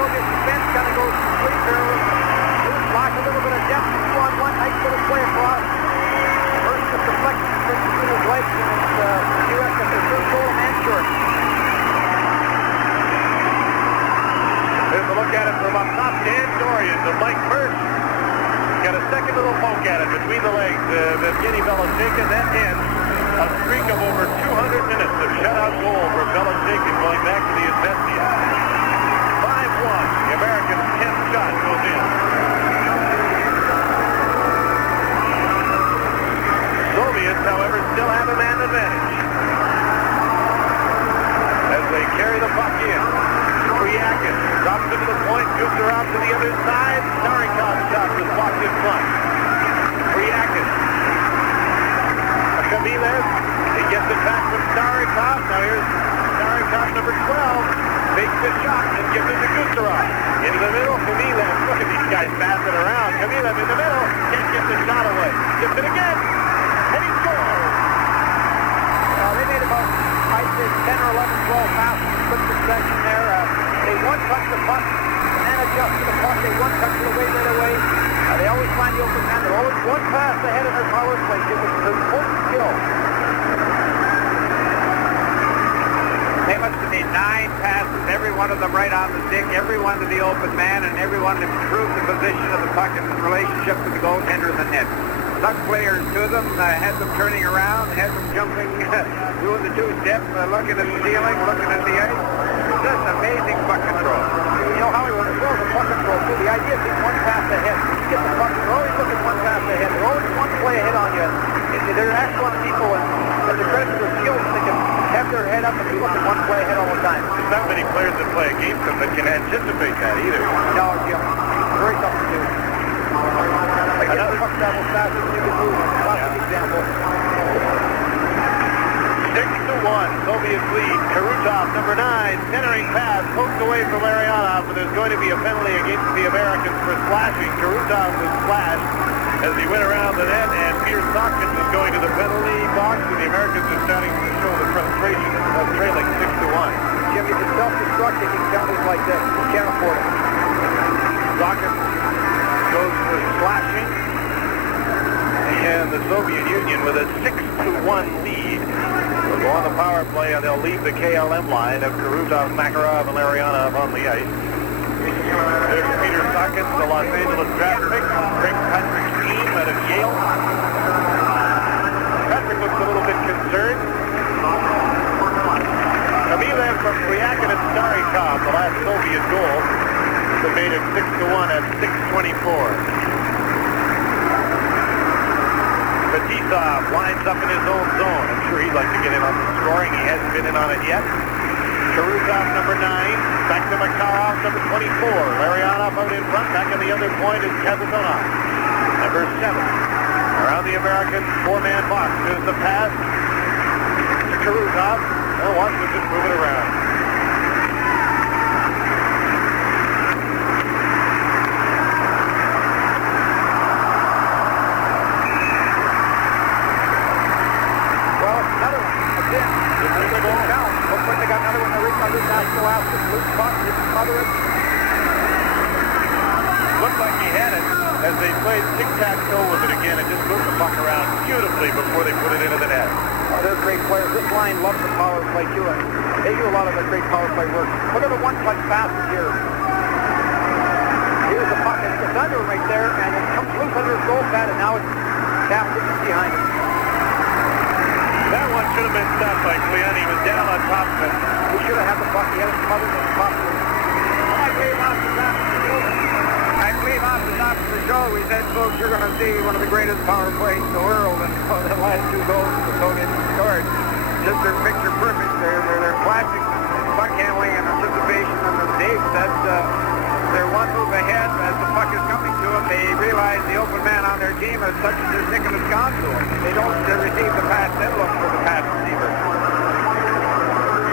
Soviet defense kind of goes complete there. Lock a little bit of depth. 2-on-1, nice little play across. First, just deflecting between his legs, and it's the U.S. at their first goal, man short. There's a look at it from up top. Dan Dorian to Mike Birch. Got a second little poke at it between the legs of Evgeny Veloshekin. That ends a streak of over 200 minutes of shutout goal for Veloshekin going back to the Izvestia. 5-1. The Americans' 10th shot goes in. Soviets, however, still have a man advantage as they carry the puck in. Priakin drops into the point, scoops her out to the other side. Starikov's shot was blocked in front. Priakin. Kamilev. He gets it back from Starikov. Now here's Starikov, number 12. Takes the shot and gives it to Gusarov. Into the middle, Kamilev. Look at these guys passing around. Kamilev in the middle. Can't get the shot away. Gives it again. And he scores. They made about, I'd say, 10 or 11, 12 passes in quick succession there. They one-touch the puck and then adjust to the puck. They one-touch it away right away. They always find the open man. They're always one pass ahead of their power play. It was an important skill. They must have made 9 passes, every one of them right on the stick, every one to the open man, and every one improved the position of the puck in relationship to the goaltender in the net. Stuck players to them, had them turning around, had them jumping, doing the two-step, looking at the ceiling, looking at the ice. Just amazing puck control. You know, Howie, as well as the puck control, too, the idea is being one pass ahead. You get the puck, they're always looking one pass ahead. They're always one play ahead on you. They're excellent people, and the credit to their skills, they can have their head up and be looking one play ahead all the time. There's not many players that play against them that can anticipate that either. No, Jim. Very tough to do. Like another puck travels faster than you can move. Classic example. 6-1, Soviets lead. Karutov, number 9, centering pass, poked away from Larionov, but there's going to be a penalty against the Americans for slashing. Karutov was slashed as he went around the net, and Peter Sopkins is going to the penalty box, and the Americans are starting to show the frustration of trailing 6-1. Jim, you can self-destruct taking penalties like this. You can't afford it. Sopkins goes for slashing, and the Soviet Union with a 6-1 lead will go on the power play, and they'll leave the KLM line of Karutov, Makarov, and Larionov on the ice. There's Peter Sopkins, the Los Angeles draft pick, Craig Patrick's team out of Yale. Patrick looks a little bit concerned. Kamilev from Priakin and Starikov, the last Soviet goal, that made it 6-1 at 6:24. Fetisov lines up in his own zone. I'm sure he'd like to get in on the scoring. He hasn't been in on it yet. Karutov, number 9. Back to Makarov, number 24. Larionov out in front. Back on the other point is Kazanov, number 7. Around the American 4-man box. There's the pass to Karutov. And watch him just move it around. Well, another one. Again, it's a good challenge. Looks like they got another one. They're right under that. Still after loose puck. Didn't cover it. Looked like he had it. as they played tic-tac-toe with it again and just moved the puck around beautifully before they put it into the net. Oh, they're great players. This line loves the power play too, and they do a lot of the great power play work. Look at the one-touch passes here. Here's the puck. It's under right there, and it comes loose under his goal pad, and now it's tapped in behind him. That one should have been stopped by Cleon. He was down on top of it. He should have had the puck. He had it smothered in the puck. I believe after that, the show, we said, folks, you're going to see one of the greatest power plays in the world, and the last two goals the Soviets scored. Just their picture perfect. They're classic puck handling and anticipation, and as Dave said, they're one move ahead as the puck is coming to them. They realize the open man on their team is such as Nicholas Gonzo. They don't receive the pass, then look for the pass receiver.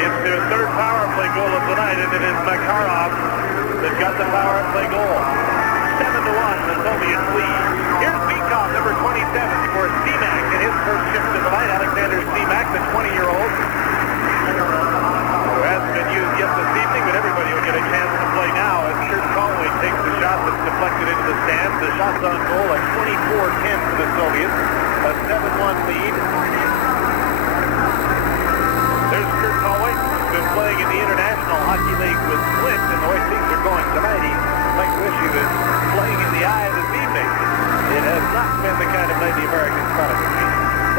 It's their third power play goal of the night, and it is Makarov that got the power play goal. 7-1, the Soviets lead. Here's Beekov, number 27, for Seamak in his first shift of the night. Alexander Seamak, the 20-year-old, who hasn't been used yet this evening, but everybody will get a chance to play now as Kurt Conway takes the shot that's deflected into the stands. The shot's on goal at 24-10 for the Soviets, a 7-1 lead. There's Kurt Conway, who's been playing in the International Hockey League with Flint, and the way things are going tonight, he might wish he was playing in the eye this evening. It has not been the kind of night the Americans thought it would be.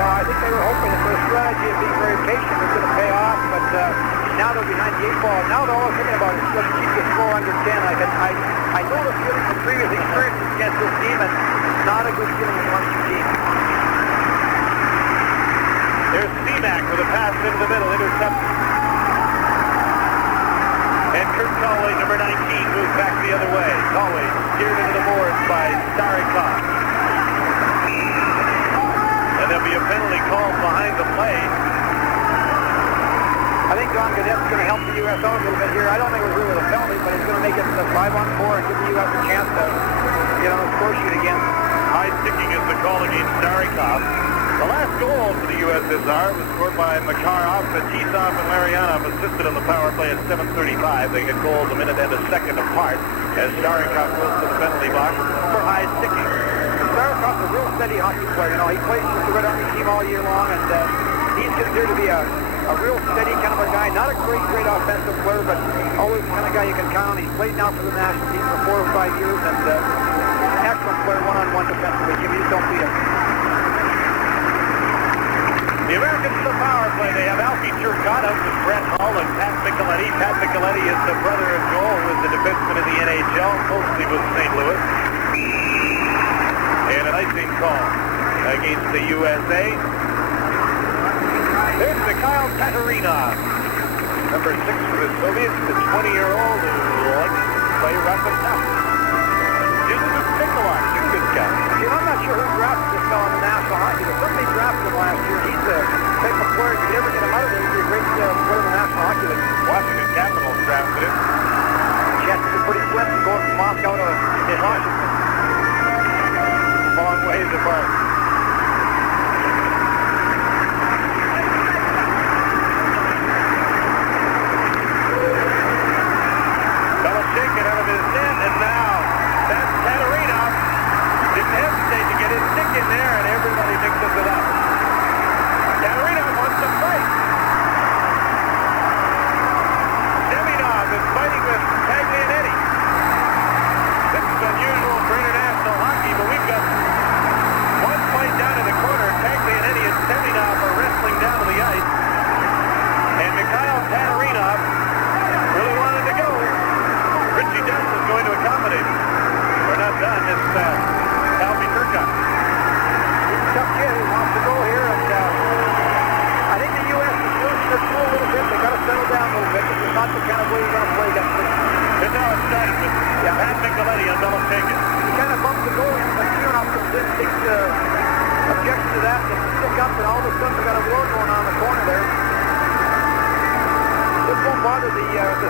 No, I think they were hoping that their strategy of being very patient was going to pay off, but now they're behind the 8 ball. Now they're all thinking about it. Let's keep the score under 10. I know the feeling from previous experiences against this team, and it's not a good feeling amongst your team. There's Seamak with a pass into the middle, intercepted. And Kurt Conway, number 19, moves back the other way. Conway steered into the boards by Starikov. And there'll be a penalty called behind the play. I think Don Gadet's going to help the U.S. out a little bit here. I don't think it was really a penalty, but it's going to make it 5-on-4 and give the U.S. a chance to get on the score sheet again. High sticking is the call against Starikov. The last goal for the USSR was scored by Makarov, Fetisov, and Larionov assisted on the power play at 7:35. They get goals a minute and a second apart as Starikov goes to the penalty box for high sticking. Starokov's a real steady hockey player. You know, he plays with the Red Army team all year long, and he's considered to be a real steady kind of a guy. Not a great offensive player, but always the kind of guy you can count on. He's played now for the national team for 4 or 5 years, and an excellent player one-on-one defensively. You just don't beat him. The Americans in the power play. They have Alfie Turcotte with Brett Hull and Pat Micheletti. Pat Micheletti is the brother of goal, who is the defenseman in the NHL, mostly with St. Louis. And an icing call against the USA. There's Mikhail Tatarinov, number 6 for the Soviets, the 20-year-old who likes to play rough and tough. Uses his stick a lot, too, this guy. You know, I'm not sure who drafted this fellow in the National Hockey League. Somebody drafted him last year. He's the type of player, if you ever get him out of there, he'd be a great player in the National Hockey League. Washington Capitals drafted him. Chances are pretty slim to go from Moscow to Washington. Long ways apart. Belichick out of his net, and now that's Tatarinov. Didn't hesitate to get his stick in there, and everybody mixes it up. Tatarinov wants to fight. Seminov is fighting with Taglianetti. This is unusual for international hockey, but we've got one fight down in the corner. Taglianetti and Seminov are wrestling down to the ice. And Mikhail Tatarinov really wanted to go. Richie Dust is going to accommodate him. We're not done. It's Alfie Turcotte. He's a tough kid. He wants to go here, and I think the U.S. is losing their cool a little bit. They've got to settle down a little bit. This is not the kind of way you're going to play against them. And now it's started with Pat Micheletti on Belichick. He kind of bumps the goal in, but Kieran comes in and takes objection to that. They stick up, and all of a sudden they've got a war going on in the corner there. This won't bother the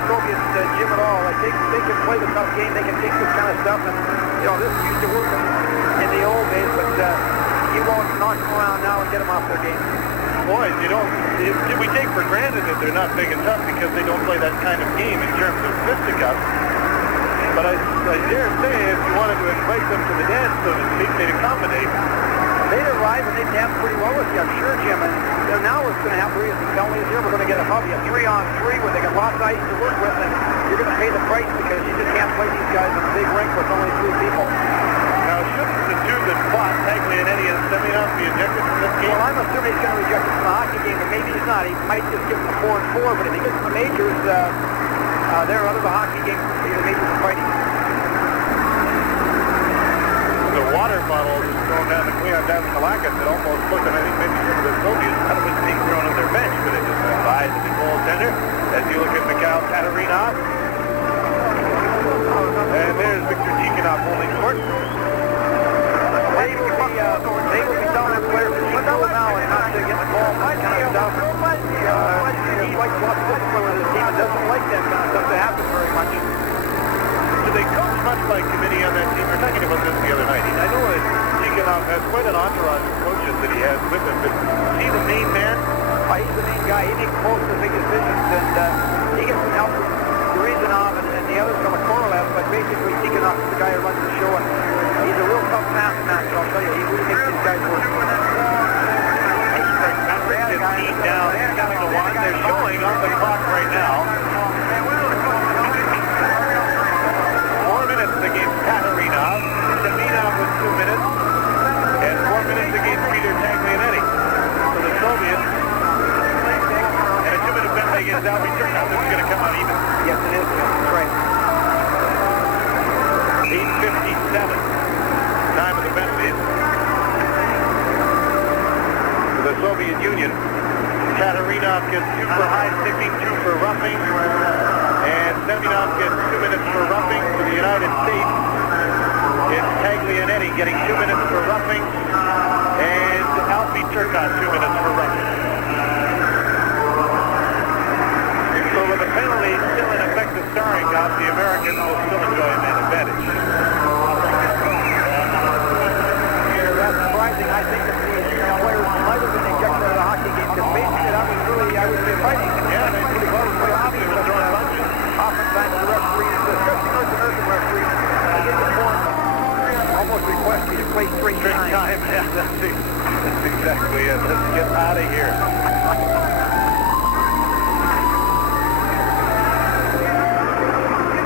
Soviets, Jim, at all. Like they can play the tough game. They can take this kind of stuff, and you know this used to work in the old days, but you won't knock them around now and get them off their game. Boys, you know, we take for granted that they're not big and tough because they don't play that kind of game in terms of fisticuffs. But I dare say if you wanted to invite them to the dance, so to speak, they'd accommodate. They'd arrive and they'd dance pretty well with you, I'm sure, Jim. And now what's going to happen is the penalties here. We're going to get probably a 3-on-3 where they got lots of ice to work with, and you're going to pay the price because you just can't play these guys in a big rink with only 3 people. Now, shouldn't the two that fought, Taglianetti and Semyonov, be ejected from this game? Well, I'm assuming he's going to reject it from the hockey game, but maybe he's not. He might just give them 4-4, but if he gets the majors, they're out of the hockey game. The majors are fighting. The water bottle was thrown down the Cleon down the Kalakis. It almost looked, and I think maybe some of the Soviets thought it was being thrown on their bench, but it just went by to the goaltender. As you look at Mikhail Katarinov. And there's Victor Tikhonov holding court. They will be telling their players to keep cool now and not to get the ball and that kind of stuff. He likes lots of discipline with his team and doesn't like that kind of stuff to happen very much. Do they coach much like committee on that team? We're talking about this the other night. I know that Tikhonov has quite an entourage of coaches that he has with him, but is he the main man? He's the main guy. He makes most of the big decisions, and he gets some help from Yurizanov and the others from Korolev, but basically Tikhonov is the guy who runs the show, and he's a real tough taskmaster, I'll tell you. He really makes these guys work. Patrick is keyed down, 7-1. They're showing on the clock right now. 4 minutes against Katarinov. Semyonov with 2 minutes. And 4 minutes against Peter Taglianetti. So the Soviets. And a 2-minute penalty against Alfie Turkov. This is going to come out even. Yes, it is. That's right. 8:57. Time of the penalties. For the Soviet Union, Katarinov gets 2 for high sticking, 2 for roughing. And Semyonov gets 2 minutes for roughing. For the United States, it's Taglianetti getting 2 minutes for roughing. And Alfie Turkov 2 minutes for roughing. So with the penalty still in effect to Starikov, the Americans will still enjoy a man advantage. That's surprising. I think that the players might have been ejected out of the hockey game because basically that was really, I would say, fighting. Yeah, they pretty close to hockey was throwing punches. Oftentimes the referees, especially North American referees, I get the point, almost request you to play straight time. Yeah, that's exactly it. Let's get out of here.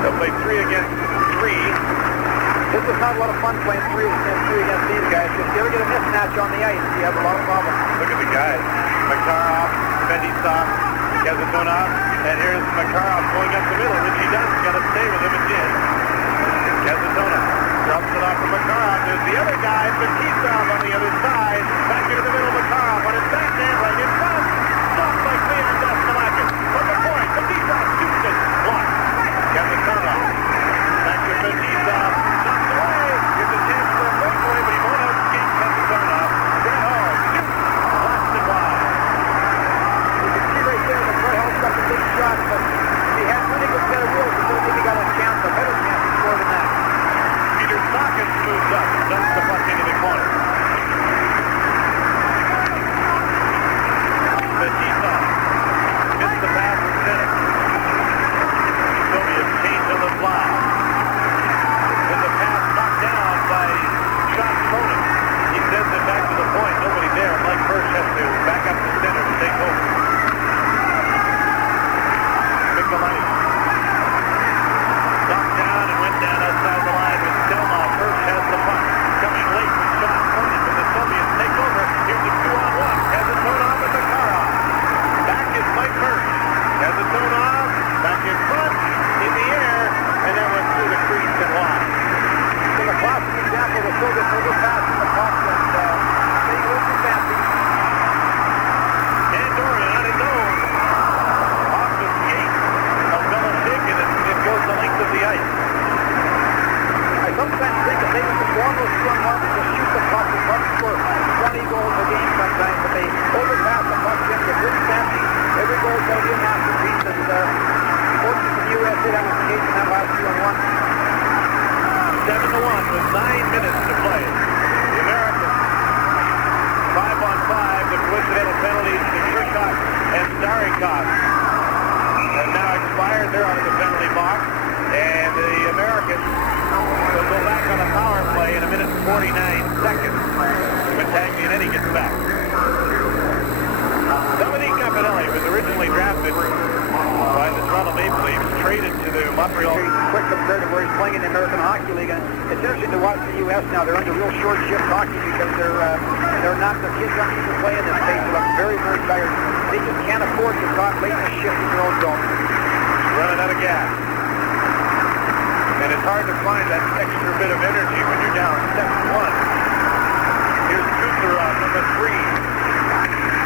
They'll play 3 against 3. This is not a lot of fun playing 3 against these guys. If you ever get a mismatch on the ice, you have a lot of problems. Look at the guys. Makarov, Bendisov, Kazatonov, and here's Makarov going up the middle, which he does. He's got to stay with him and did. Kazatonov drops it off to Makarov. There's the other guy, Bendisov on the other side. Back into the middle, Makarov on his backhand right in front. Stopped by Cleon Daskalakis. From the point, Bendisov shoots it. Blocked. Kazatonov. Back to Bendisov. Knocked away. Gives a chance for a breakaway, but he won't outspeed Kazatonov. Brett Hall shoots. Blasted wide. You can see right there that Brett Hall struck a big shot, but if he had really good set of wheels, he would have maybe got a chance, a better chance to score than that. Peter Sackett moves up, dumps the puck into the corner. Taglianetti gets back. Dominique Campanelli was originally drafted by the Toronto Maple Leafs, traded to the Montreal. Quick compared to where he's playing in the American Hockey League, and it's interesting to watch the U.S. now. They're under real short shift hockey because they're not, the kids aren't used to playing this pace. They look very, very tired. They just can't afford to talk late in the shift in their own zone. Running out of gas. And it's hard to find that extra bit of energy when you're down 7-1. Here's Kucherov, number 3.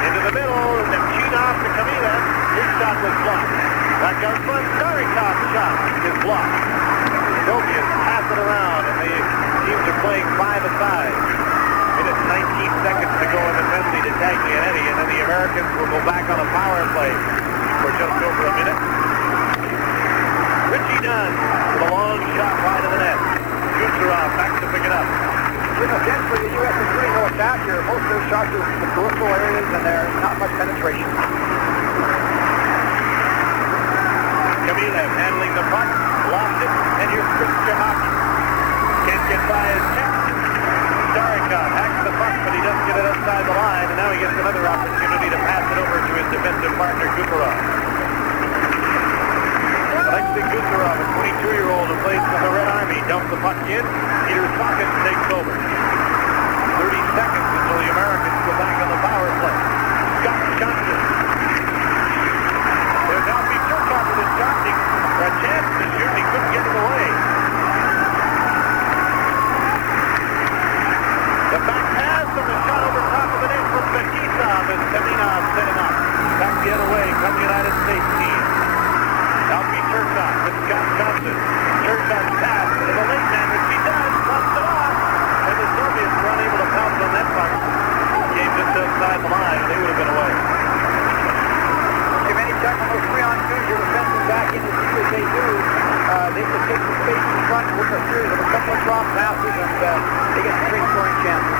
Into the middle, Nemchinov to Kamila. His shot was blocked. Back out front, Starikov's shot is blocked. The Soviets pass it around, and the teams are playing 5-5. Minute 19 seconds to go in the penalty to Taglianetti, and then the Americans will go back on a power play for just over a minute. Richie Dunn with a long shot wide of the net. Kucherov back to pick it up. In a sense, for the U.S. is really no attack here. Most of their shots are in the peripheral areas, and there's not much penetration. Kamilev handling the puck, lost it, and here's Christian Hockey. Can't get by his check. Starikov hacks the puck, but he doesn't get it outside the line, and now he gets another opportunity to pass it over to his defensive partner, Kucherov. Alexei Kucherov, a 22-year-old who plays for the Red Army, dumps the puck in. Peter Sagan takes over. 30 seconds until the Americans go back on the power play. Scott Johnson. There's Alfie Turcotte with his shot. A chance to shoot. He couldn't get it away. The back pass and the shot over top of the net from Bekisov as Kaminov set him up. Back the other way from the United States team. Alfie Turcotte with Scott Johnson. Turcotte's pass to the late man, which he does, bumps it off. And the Soviets were unable to pounce on that puck. Game just outside the line, and they would have been away. If any check on those 3-on-2s, your defensemen back in to see what they do. They can take the space in front with a series of a couple of drop passes, and they get straight scoring chances.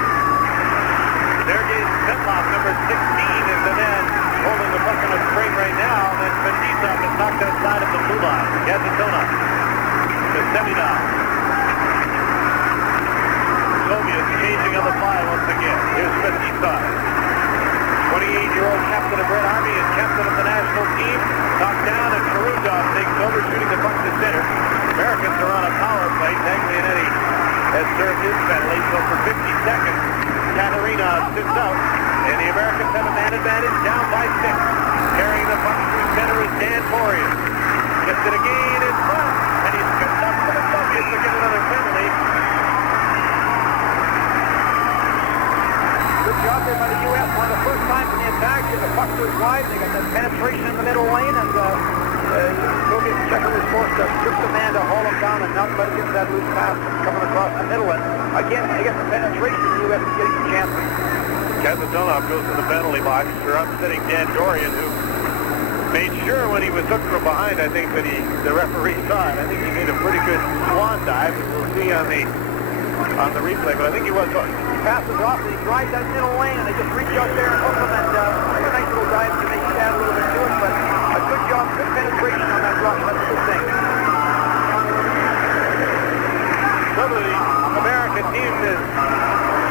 Sergei Svetlov, number 16, is the man holding the puck in a frame right now, and then Bekisov is knocked outside of the blue line. Gazatona to Seminov. Soviets changing on the fly once again. Here's Bekisov. 28-year-old captain of Red Army and captain of the national team. Knocked down, and Karuzov takes over, shooting the puck to center. Americans are on a power play. Taglianetti has served his penalty, so for 50 seconds, Katarina sits out, and the Americans have a man advantage, down by 6. Carrying the puck through center is Dan Boreas. Gets it again in front, and he's scooped up for the Soviets to get another penalty. Good job there by the U.S. One of the first times in the attack, the puck was wide. They got that penetration in the middle lane, and Soviet checker was forced to strip the man to haul him down and not let him get that loose pass coming across the middle. And again, they get the penetration. The U.S. is getting the chances. Kazatonov goes to the penalty box for upsetting Dan Dorian, who made sure when he was hooked from behind, I think, that the referee saw it. I think he made a pretty good swan dive, as we'll see on the replay, but I think he was hooked. He passes off, and he drives that middle lane, and they just reach out there and hook him, and a nice little dive to make you add a little bit to it, but a good job, good penetration on that rush. That's a good thing. So the American team is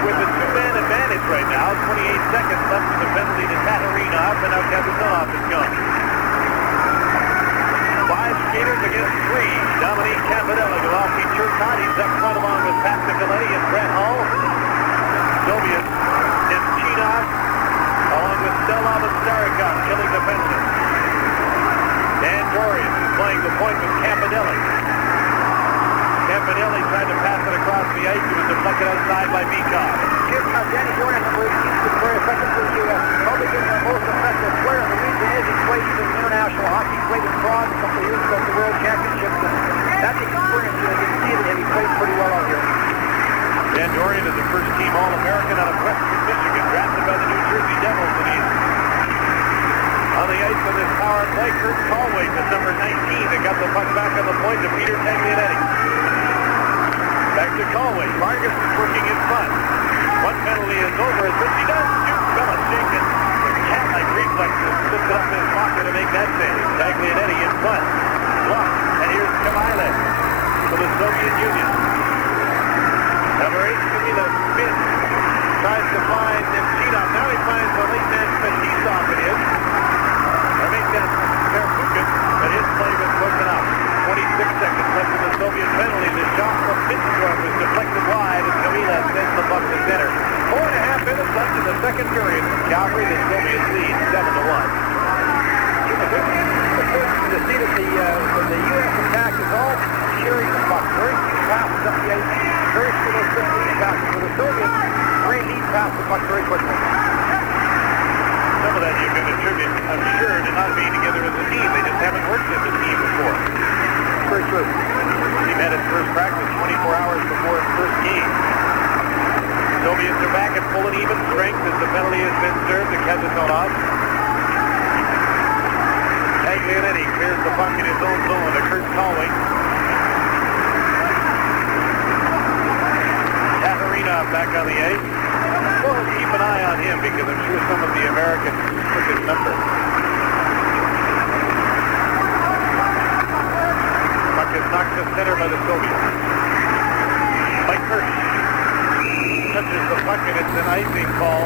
with a 2-man advantage right now. 28 seconds left in the penalty to Katarina, and now Kazatonov is gone. 5 skaters against 3. Dominique Campanelli to Alfie Turcotte. He's up front along with Pat Nicoletti and Brett Hull. Soviets, Nemchinov, along with Stelov and Starikov, killing the penalty. Dan Dorian is playing the point with Campanelli. Campanelli tried to pass it across the ice. He was deflected outside by Bikov. Danny Dorian, number 18, has been very effective for the U.S. Probably been the most effective player in the region is he plays in international hockey. He played in Prague a couple of years ago at the World Championships. And that's experience. You can see it, and he plays pretty well out here. Dan Dorian is a first-team All-American out of Western Michigan, drafted by the New Jersey Devils, and he's on the ice for this power play. Kurt Conway with number 19 that got the puck back on the point to Peter Taglianetti. Back to Conway. Vargas is working in front. second period from Calgary. The Soviets lead 7-1. To see that the U.S. attack is all sharing the puck. Very few passes up the ice. Very few of those quick lead passes. For the Soviets, very neat pass the puck very quickly. Some of that you can attribute, I'm sure, to not being together as a team. They just haven't worked as a team before. Very true. The team had its first practice 24 hours before its first game. Soviets are back at full and even strength as the penalty has been served to Kazatonov. Taglianetti clears the puck in his own zone to Kurt Colwing. Katarina back on the ice. Well, keep an eye on him because I'm sure some of the Americans took his number. Puck is knocked to center by the Soviets. Mike Kirsch touches the puck and it's an icing call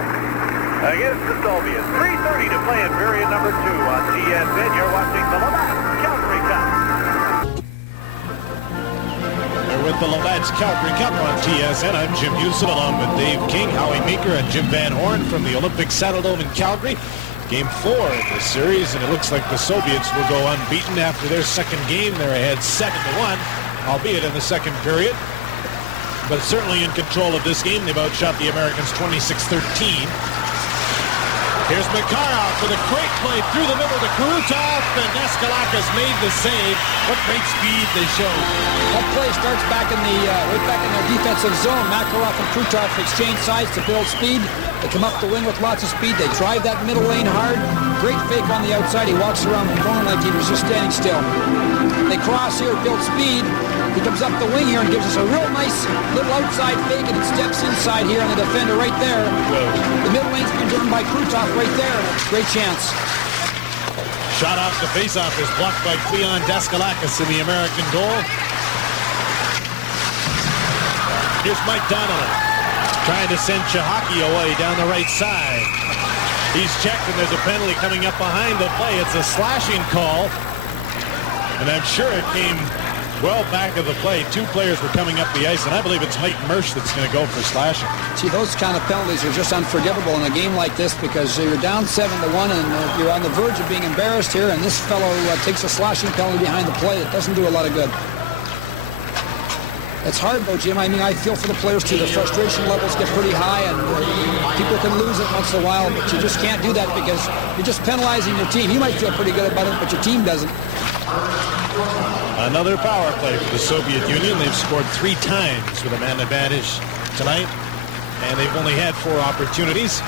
against the Soviets. 3:30 to play in period number 2 on TSN. You're watching the Labatt Calgary Cup. We're with the Labatt's Calgary Cup on TSN. I'm Jim Houston along with Dave King, Howie Meeker, and Jim Van Horn from the Olympic Saddledome in Calgary. Game 4 of the series, and it looks like the Soviets will go unbeaten after their second game. They're ahead 7-1, albeit in the second period. But certainly in control of this game. They've outshot the Americans 26-13. Here's Makarov for the great play through the middle to Krutov, and Deskalakis made the save. What great speed they showed. That play starts back in the right back in their defensive zone. Makarov and Krutov exchange sides to build speed. They come up the wing with lots of speed. They drive that middle lane hard. Great fake on the outside. He walks around the corner like he was just standing still. They cross here, build speed. He comes up the wing here and gives us a real nice little outside fake, and it steps inside here on the defender right there. Whoa. The middle lane's been driven by Krutov right there. Great chance. Shot off the faceoff is blocked by Cleon Deskalakis in the American goal. Here's Mike Donnelly trying to send Chihaki away down the right side. He's checked, and there's a penalty coming up behind the play. It's a slashing call, and I'm sure it came well back of the play. Two players were coming up the ice, and I believe it's Mike Mersch that's going to go for slashing. See, those kind of penalties are just unforgivable in a game like this because you're down 7-1 and you're on the verge of being embarrassed here, and this fellow takes a slashing penalty behind the play. It doesn't do a lot of good. It's hard, though, Jim. I mean, I feel for the players, too. The frustration levels get pretty high, and people can lose it once in a while, but you just can't do that because you're just penalizing your team. You might feel pretty good about it, but your team doesn't. Another power play for the Soviet Union. They've scored 3 times with a man advantage tonight, and they've only had 4 opportunities.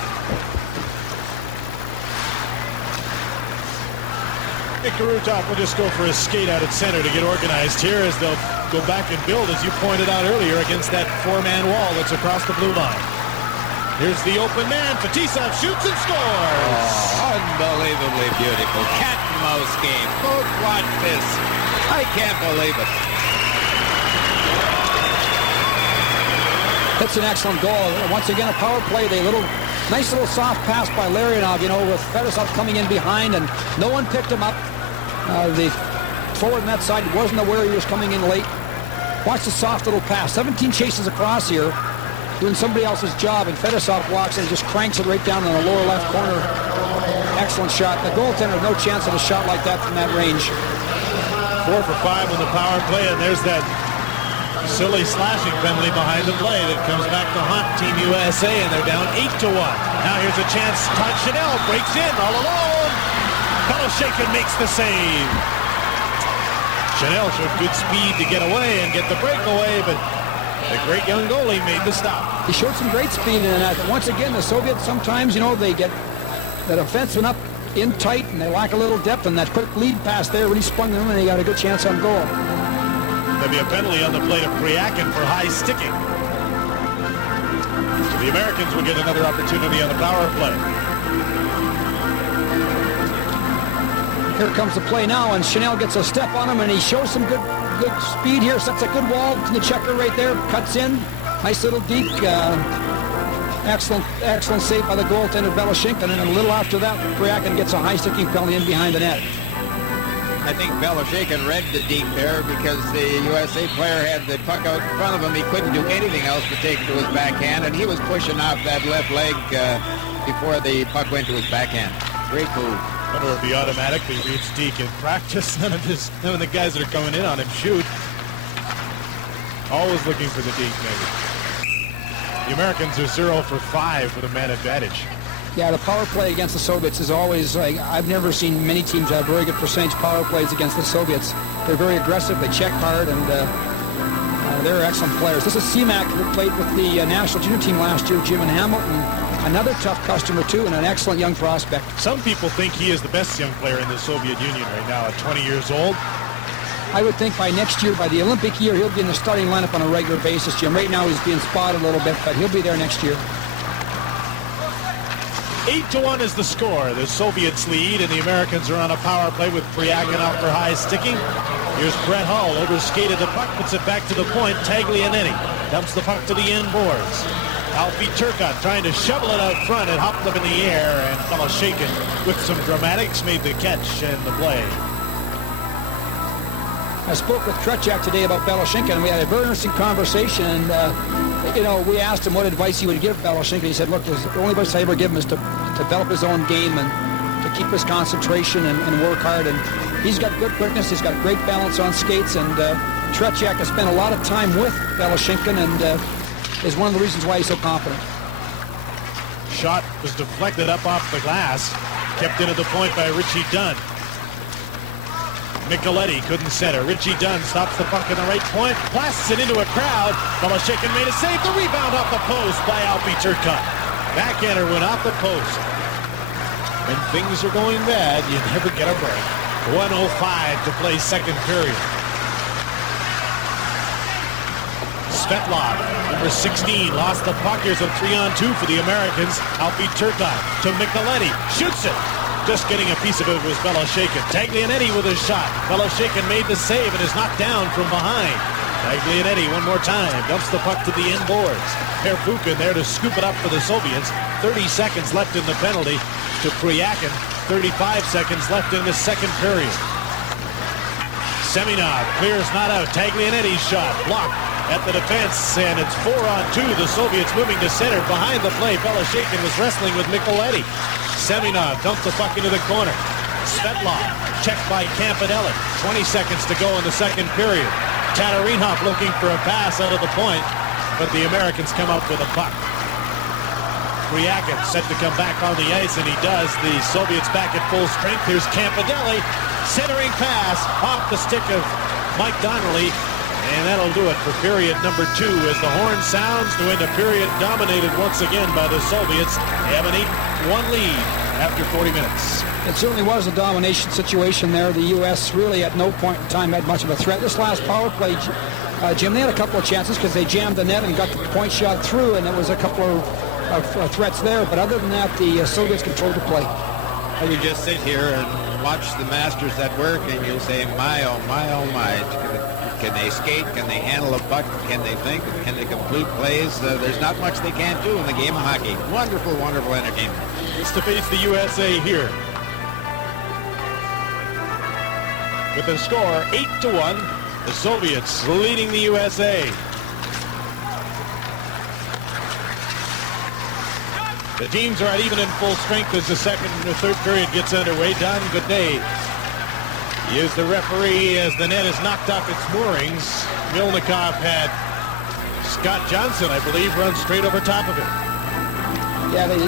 Krutov will just go for a skate out at center to get organized here as they'll go back and build, as you pointed out earlier, against that 4-man wall that's across the blue line. Here's the open man. Fetisov shoots and scores. Oh, unbelievably beautiful. Cat and mouse game. Folks, watch this. I can't believe it. That's an excellent goal. Once again, a power play. Nice little soft pass by Larionov, with Fetisov coming in behind, and no one picked him up. The forward on that side wasn't aware he was coming in late. Watch the soft little pass. 17 chases across here, doing somebody else's job, and Fetisov walks and just cranks it right down in the lower left corner. Excellent shot. The goaltender had no chance of a shot like that from that range. 4 for 5 on the power play, and there's that silly slashing penalty behind the play that comes back to haunt Team USA, and they're down 8-1. Now here's a chance. Todd Chanel breaks in all alone. Beloshenkin makes the save. Chanel showed good speed to get away and get the breakaway, but the great young goalie made the stop. He showed some great speed in that. Once again, the Soviets sometimes, they get that offenseman up in tight, and they lack a little depth, and that quick lead pass there really spun them, and they got a good chance on goal. There'll be a penalty on the play of Priakin for high sticking. So the Americans will get another opportunity on the power play. Here comes the play now, and Chanel gets a step on him, and he shows some good speed here, sets a good wall to the checker right there, cuts in, nice little deep, excellent save by the goaltender Beloshenkin, and a little after that, Priakin gets a high sticking penalty in behind the net. I think Beloshakin read the deep there because the USA player had the puck out in front of him. He couldn't do anything else but take it to his backhand, and he was pushing off that left leg before the puck went to his backhand. Great move. I wonder if he automatically reads Deke in practice. None of the guys that are coming in on him shoot. Always looking for the Deke, maybe. The Americans are 0 for 5 with a man advantage. Yeah, the power play against the Soviets is always like, I've never seen many teams have very good percentage power plays against the Soviets. They're very aggressive, they check hard, and they're excellent players. This is Seamak, who played with the national junior team last year, Jim and Hamilton. Another tough customer, too, and an excellent young prospect. Some people think he is the best young player in the Soviet Union right now at 20 years old. I would think by next year, by the Olympic year, he'll be in the starting lineup on a regular basis, Jim. Right now he's being spotted a little bit, but he'll be there next year. 8-1 is the score. The Soviets lead, and the Americans are on a power play with Priyakin for high sticking. Here's Brett Hull, overskated the puck, puts it back to the point. Taglianetti dumps the puck to the end boards. Alfie Turcotte trying to shovel it out front. It hopped up in the air, and Beloshakin with some dramatics made the catch and the play. I spoke with Tretiak today about Beloshakin, and we had a very interesting conversation. And, you know, we asked him what advice he would give Beloshakin. He said, look, the only advice I ever give him is to develop his own game and to keep his concentration and work hard. And he's got good quickness. He's got great balance on skates. And Tretiak has spent a lot of time with Beloshakin and is one of the reasons why he's so confident. Shot was deflected up off the glass. Kept in at the point by Richie Dunn. Micheletti couldn't center. Richie Dunn stops the puck in the right point, blasts it into a crowd. Beloshakin made a save. The rebound off the post by Alfie Turcotte. Backhander went off the post. When things are going bad, you never get a break. 1:05 to play second period. Svetlov, number 16, lost the puck. Here's a 3-on-2 for the Americans. Alfie Turcotte to Micheletti. Shoots it. Just getting a piece of it was Beloshakin. Taglianetti with a shot. Beloshakin made the save and is knocked down from behind. Taglianetti one more time. Dumps the puck to the end boards. Perfukin there to scoop it up for the Soviets. 30 seconds left in the penalty to Priyakin. 35 seconds left in the second period. Seminov clears not out. Taglianetti's shot blocked at the defense, and it's 4-on-2. The Soviets moving to center. Behind the play, Beloshakin was wrestling with Micheletti. Seminov dumped the puck into the corner. Svetlov checked by Campanelli. 20 seconds to go in the second period. Tatarinov looking for a pass out of the point, but the Americans come up with a puck. Priyakin set to come back on the ice, and he does. The Soviets back at full strength. Here's Campanelli. Centering pass off the stick of Mike Donnelly. And that'll do it for period number 2 as the horn sounds to end a period dominated once again by the Soviets. They have an 8-1 lead after 40 minutes. It certainly was a domination situation there. The U.S. really at no point in time had much of a threat. This last power play, Jim, they had a couple of chances because they jammed the net and got the point shot through, and there was a couple of threats there. But other than that, the Soviets controlled the play. You just sit here and watch the masters at work, and you'll say, my, oh, my, oh, my. Can they skate? Can they handle a puck? Can they think? Can they complete plays? There's not much they can't do in the game of hockey. Wonderful, wonderful entertainment. It's to face the USA here. With the score 8-1, the Soviets leading the USA. The teams are at even in full strength as the second and third period gets underway. Don Goodday is the referee as the net is knocked off its moorings. Milnikov had Scott Johnson, I believe, run straight over top of it. Yeah, the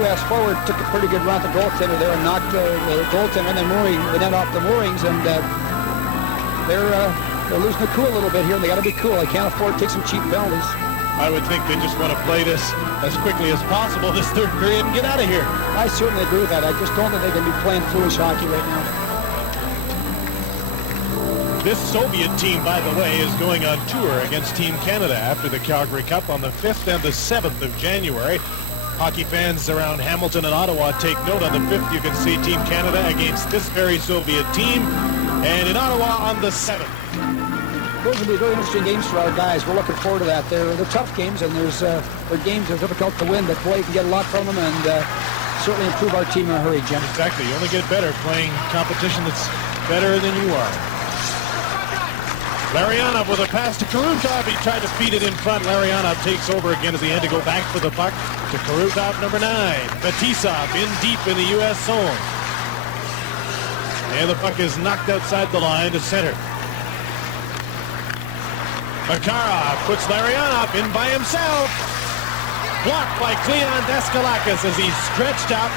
U.S. forward took a pretty good run at the goaltender there and knocked the goaltender and the net off the moorings, and they're losing their cool a little bit here, and they got to be cool. They can't afford to take some cheap penalties. I would think they just want to play this as quickly as possible this third period and get out of here. I certainly agree with that. I just don't think they can be playing foolish hockey right now. This Soviet team, by the way, is going on tour against Team Canada after the Calgary Cup on the 5th and the 7th of January. Hockey fans around Hamilton and Ottawa take note. On the 5th, you can see Team Canada against this very Soviet team. And in Ottawa on the 7th. Those will be very interesting games for our guys. We're looking forward to that. They're tough games, and they're games that are difficult to win, but boy, you can get a lot from them and certainly improve our team in a hurry, Jim. Exactly. You only get better playing competition that's better than you are. Larionov with a pass to Karutov. He tried to feed it in front. Larionov takes over again as he had to go back for the puck to Karutov, number 9. Fetisov in deep in the U.S. zone. And the puck is knocked outside the line to center. Makarov puts Larionov in by himself. Blocked by Cleon Daskalakis as he stretched up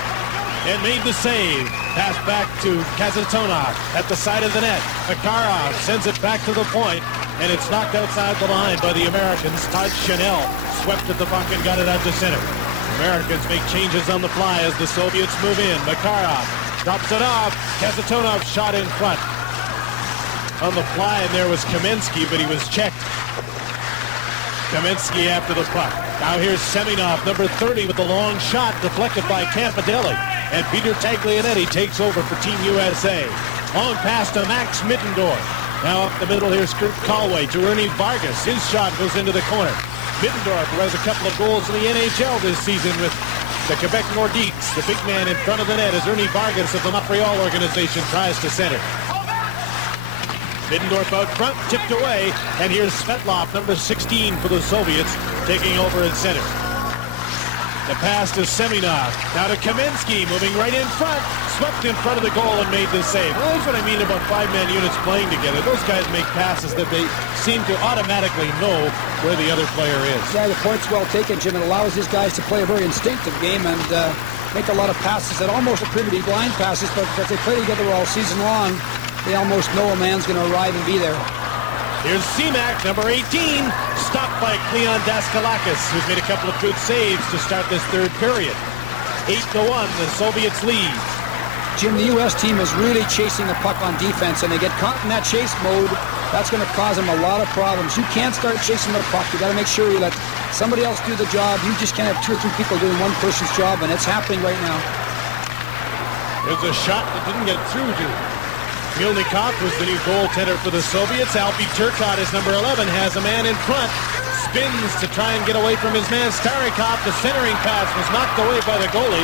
and made the save. Pass back to Kazatonov at the side of the net. Makarov sends it back to the point, and it's knocked outside the line by the Americans. Todd Chanel swept at the puck and got it out to center. Americans make changes on the fly as the Soviets move in. Makarov drops it off. Kazatonov shot in front. On the fly, and there was Kamensky, but he was checked. Kamensky after the puck. Now here's Semenov, number 30, with the long shot deflected by Campodelli. And Peter Taglianetti takes over for Team USA. Long pass to Max Middendorf. Now up the middle, here's Kurt Calway to Ernie Vargas. His shot goes into the corner. Middendorf, who has a couple of goals in the NHL this season with the Quebec Nordiques. The big man in front of the net is Ernie Vargas of the Montreal organization, tries to center. Middendorf out front, tipped away, and here's Svetlov, number 16 for the Soviets, taking over in center. The pass to Semenov, now to Kamensky, moving right in front, swept in front of the goal and made the save. Well, that's what I mean about 5-man units playing together. Those guys make passes that they seem to automatically know where the other player is. Yeah, the point's well taken, Jim. It allows these guys to play a very instinctive game and make a lot of passes that almost appear to be blind passes, but because they play together all season long, they almost know a man's going to arrive and be there. Here's Semak, number 18, stopped by Cleon Daskalakis, who's made a couple of good saves to start this third period. 8-1, the Soviets lead. Jim, the U.S. team is really chasing the puck on defense, and they get caught in that chase mode. That's going to cause them a lot of problems. You can't start chasing the puck. You got to make sure you let somebody else do the job. You just can't have 2 or 3 people doing one person's job, and it's happening right now. There's a shot that didn't get through to Milnikov was the new goaltender for the Soviets. Alfie Turcotte, is number 11, has a man in front. Spins to try and get away from his man Starikov. The centering pass was knocked away by the goalie.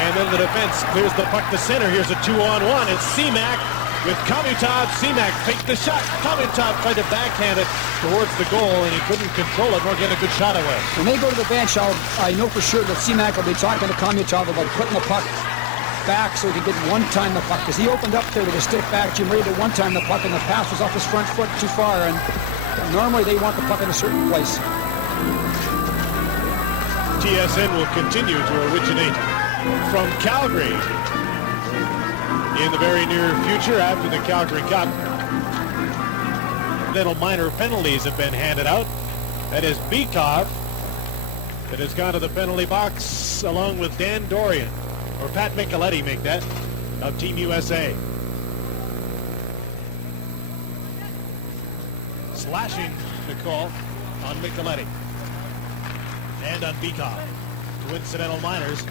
And then the defense clears the puck to center. Here's a 2-on-1. It's Semak with Komutov. Semak faked the shot. Komutov tried to backhand it towards the goal, and he couldn't control it nor get a good shot away. When they go to the bench, I know for sure that Semak will be talking to Komutov about putting the puck back so he can get one-time the puck, because he opened up there with a stick back. Jim ready to one-time the puck, and the pass was off his front foot too far, and normally they want the puck in a certain place. TSN will continue to originate from Calgary in the very near future after the Calgary Cup. Little minor penalties have been handed out. That is Bykov that has gone to the penalty box along with Dan Dorian. Or Pat Micheletti make that of Team USA. Slashing the call on Micheletti and on Bykov. Coincidental minors.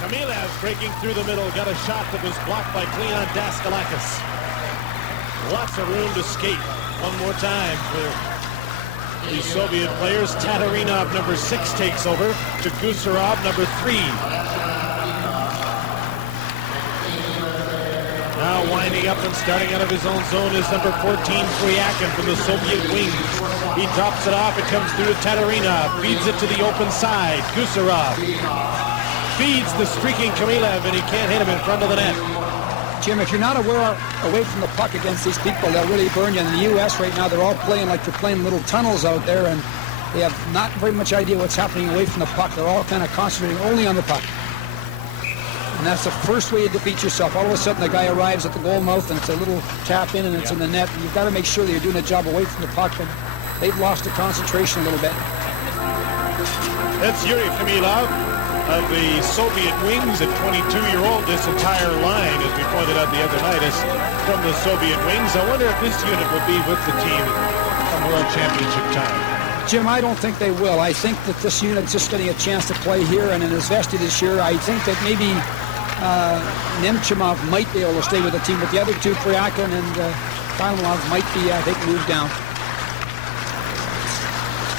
Kamilev breaking through the middle, got a shot that was blocked by Cleon Daskalakis. Lots of room to skate. One more time for the Soviet players. Tatarinov, number 6, takes over to Gusarov, number 3. Now winding up and starting out of his own zone is number 14, Fryakin from the Soviet wings. He drops it off. It comes through to Tatarinov. Feeds it to the open side. Gusarov feeds the streaking Kamilev, and he can't hit him in front of the net. Jim, if you're not away from the puck against these people, they'll really burn you. In the U.S. right now, they're all playing like they're playing little tunnels out there, and they have not very much idea what's happening away from the puck. They're all kind of concentrating only on the puck. And that's the first way you defeat yourself. All of a sudden, the guy arrives at the goal mouth, and it's a little tap in, and it's in the net. And you've got to make sure that you're doing a job away from the puck, and they've lost the concentration a little bit. That's Yuri Kamilov of the Soviet wings, at 22-year-old. This entire line, as we pointed out the other night, is from the Soviet wings. I wonder if this unit will be with the team come World Championship time. Jim, I don't think they will. I think that this unit's just getting a chance to play here and in Izvestia this year. I think that maybe Nemchimov might be able to stay with the team, but the other two, Fryakin and Kylomov, might be, I think, moved down.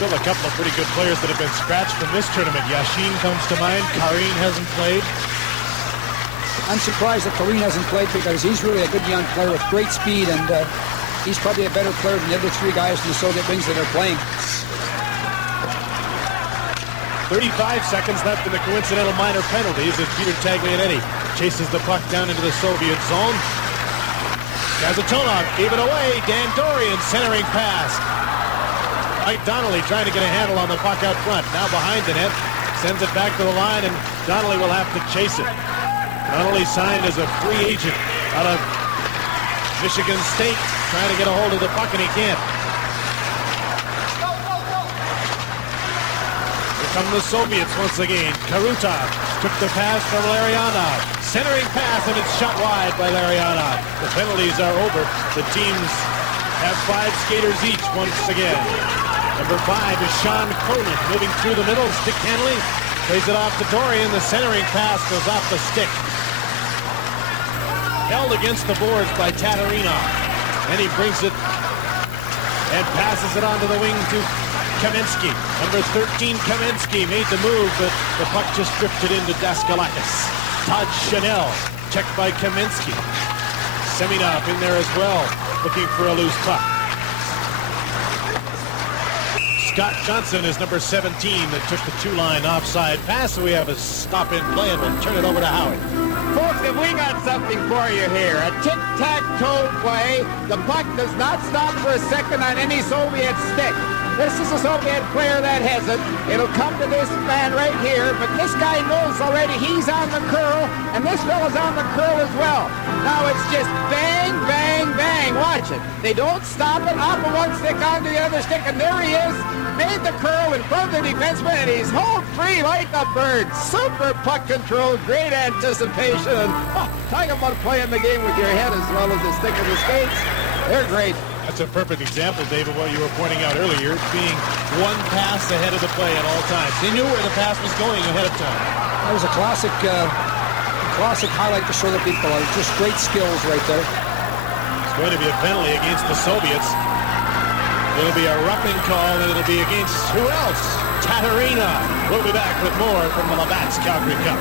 Still a couple of pretty good players that have been scratched from this tournament. Yashin comes to mind. Karin hasn't played. I'm surprised that Kareen hasn't played because he's really a good young player with great speed, and he's probably a better player than the other three guys from the Soviet wings that are playing. 35 seconds left in the coincidental minor penalties as Peter Taglianetti chases the puck down into the Soviet zone. Kazatonov gave it away. Dan Dorian centering pass. Mike Donnelly trying to get a handle on the puck out front. Now behind the net. Sends it back to the line, and Donnelly will have to chase it. Donnelly signed as a free agent out of Michigan State, trying to get a hold of the puck, and he can't. Here come the Soviets once again. Karutov took the pass from Larionov. Centering pass, and it's shot wide by Larionov. The penalties are over. The teams have 5 skaters each once again. Number 5 is Sean Cronin, moving through the middle. Stick handling, plays it off to Dorian. The centering pass goes off the stick. Held against the boards by Tatarinov. And he brings it and passes it onto the wing to Kamensky. Number 13, Kamensky, made the move, but the puck just drifted into Daskalakis. Todd Chanel, checked by Kamensky. Seminov in there as well, looking for a loose puck. Scott Johnson is number 17 that took the 2-line offside pass, so we have a stop in play, and we'll turn it over to Howie. Folks, if we got something for you here, a tic-tac-toe play, the puck does not stop for a second on any Soviet stick. This is a Soviet player that has it. It'll come to this man right here, but this guy knows already he's on the curl, and this fella's on the curl as well. Now it's just bang, bang, bang. Watch it. They don't stop it. Off of one stick onto the other stick, and there he is. Made the curl in front of the defenseman, and he's home free like a bird. Super puck control, great anticipation. And, talking about playing the game with your head as well as the stick of the skates. They're great. That's a perfect example, David, what you were pointing out earlier, being one pass ahead of the play at all times. They knew where the pass was going ahead of time. That was a classic highlight to show the people. Just great skills right there. It's going to be a penalty against the Soviets. It'll be a roughing call, and it'll be against who else? Tatarina. We'll be back with more from the Labatt's Calgary Cup.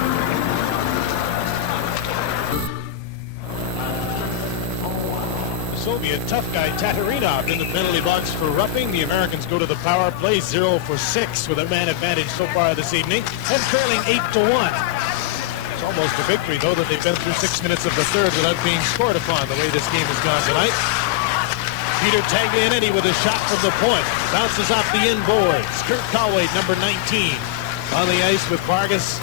Soviet tough guy Tatarinov in the penalty box for roughing. The Americans go to the power play 0 for 6 with a man advantage so far this evening and trailing 8-1. It's almost a victory, though, that they've been through 6 minutes of the third without being scored upon the way this game has gone tonight. Peter Taglianetti with a shot from the point. Bounces off the inboards. Kurt Calway, number 19, on the ice with Vargas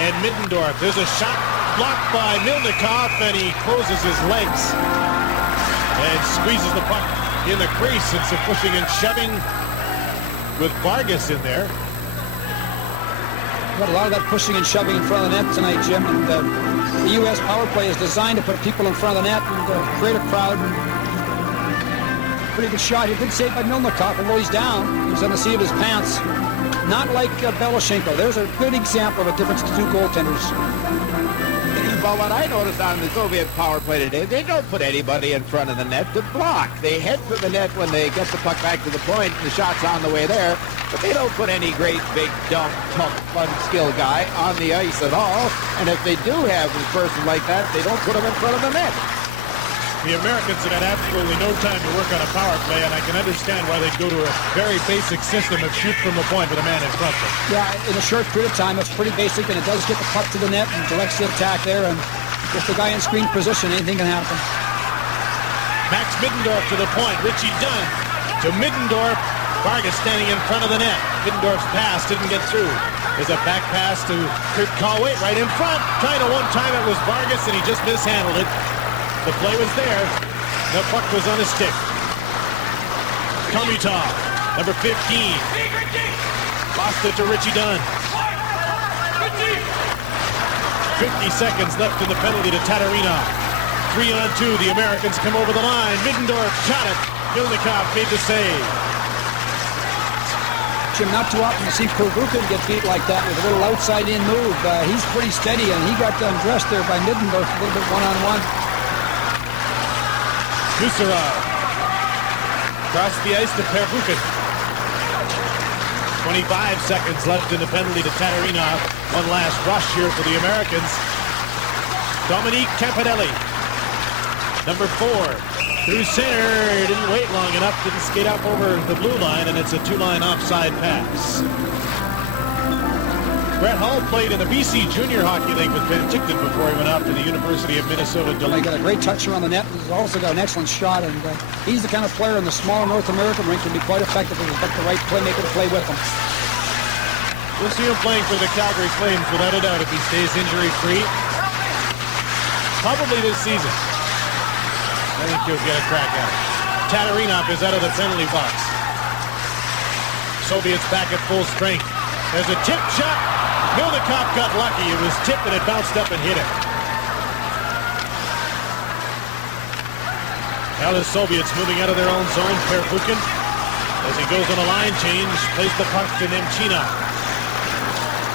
and Middendorf. There's a shot blocked by Milnikov, and he closes his legs and squeezes the puck in the crease. It's a pushing and shoving with Vargas in there. Got a lot of that pushing and shoving in front of the net tonight, Jim. And the U.S. power play is designed to put people in front of the net and create a crowd. Pretty good shot. He did save by Milnikov, although he's down. He's on the seat of his pants. Not like Belashenko. There's a good example of a difference to two goaltenders. Well, what I noticed on the Soviet power play today, they don't put anybody in front of the net to block. They head for the net when they get the puck back to the point, and the shot's on the way there. But they don't put any great, big, dumb, tough, fun, skill guy on the ice at all. And if they do have a person like that, they don't put him in front of the net. The Americans have had absolutely no time to work on a power play, and I can understand why they go to a very basic system of shoot from the point with a man in front of them. Yeah, in a short period of time, it's pretty basic, and it does get the puck to the net and directs the attack there. And with the guy in screen position, anything can happen. Max Middendorf to the point. Richie Dunn to Middendorf. Vargas standing in front of the net. Middendorf's pass didn't get through. There's a back pass to Kurt Calway right in front. Trying to one-time it was Vargas, and he just mishandled it. The play was there. The puck was on his stick. Komitov, number 15. Lost it to Richie Dunn. 50 seconds left in the penalty to Tatarinov. 3-on-2. The Americans come over the line. Middendorf shot it. Milnikov made the save. Jim, not too often to see Pervukin get beat like that with a little outside-in move. He's pretty steady, and he got undressed there by Middendorf a little bit one-on-one. Kucherov across the ice to Pervukin. 25 seconds left in the penalty to Tatarinov. One last rush here for the Americans. Dominique Campanelli. Number 4. Through center. Didn't wait long enough. Didn't skate up over the blue line, and it's a 2-line offside pass. Brett Hull played in the BC Junior Hockey League with Penticton before he went out to the University of Minnesota. He got a great touch around the net. He's also got an excellent shot, and he's the kind of player in the smaller North American rink can be quite effective if he's got the right playmaker to play with him. We'll see him playing for the Calgary Flames without a doubt if he stays injury-free. Probably this season. I think he'll get a crack at it. Tatarinov is out of the penalty box. Soviets back at full strength. There's a tip shot. Mildekov got lucky. It was tipped and it bounced up and hit him. Now the Soviets moving out of their own zone. Pervukin, as he goes on a line change, plays the puck to Nemchinov.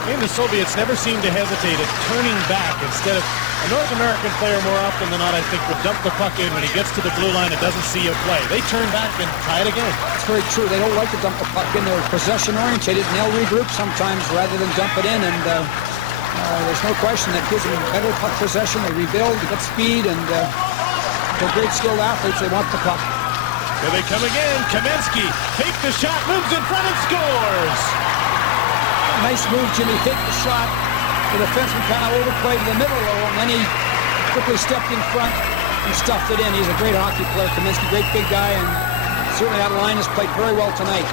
And the Soviets never seem to hesitate at turning back instead of a North American player more often than not, I think, would dump the puck in when he gets to the blue line and doesn't see a play. They turn back and try it again. It's very true. They don't like to dump the puck in. They're possession-oriented, and they'll regroup sometimes rather than dump it in. And there's no question that gives them better puck possession. They rebuild, they get speed, and they're great skilled athletes. They want the puck. Here they come again. Kamensky takes the shot, moves in front, and scores. Nice move, Jimmy. Take the shot. The defenseman kind of overplayed in the middle of him, and then he quickly stepped in front and stuffed it in. He's a great hockey player. Kaminsky, great big guy, and certainly that line has played very well tonight.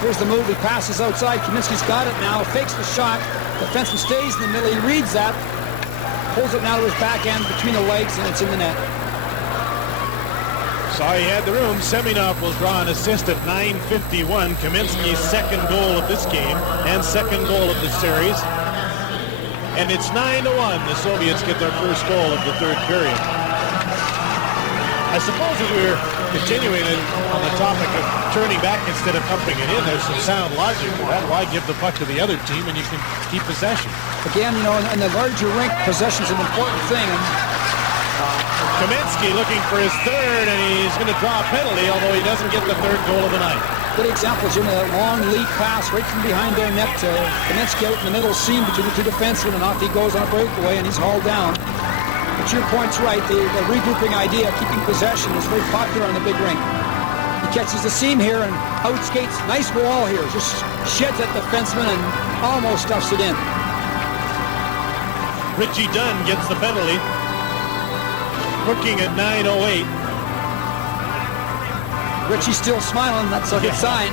Here's the move. He passes outside. Kaminsky's got it now. Fakes the shot. The defenseman stays in the middle. He reads that. Pulls it now to his back end between the legs, and it's in the net. Saw he had the room. Semenov will draw an assist at 9:51. Kaminsky's second goal of this game and second goal of the series. And it's 9-1. The Soviets get their first goal of the third period. I suppose as we're continuing on the topic of turning back instead of pumping it in, there's some sound logic to that. Why give the puck to the other team and you can keep possession? Again, you know, in the larger rink, possession's an important thing. And Kamensky looking for his third, and he's going to draw a penalty, although he doesn't get the third goal of the night. Good example, Jimmy, that long lead pass right from behind their net to Kamensky out in the middle seam between the two defensemen, and off he goes on a breakaway, and he's hauled down. But your point's right. The regrouping idea, keeping possession, is very popular on the big rink. He catches the seam here and outskates. Nice wall here. Just sheds that defenseman and almost stuffs it in. Richie Dunn gets the penalty. Hooking at 9:08. Richie's still smiling. That's a good sign.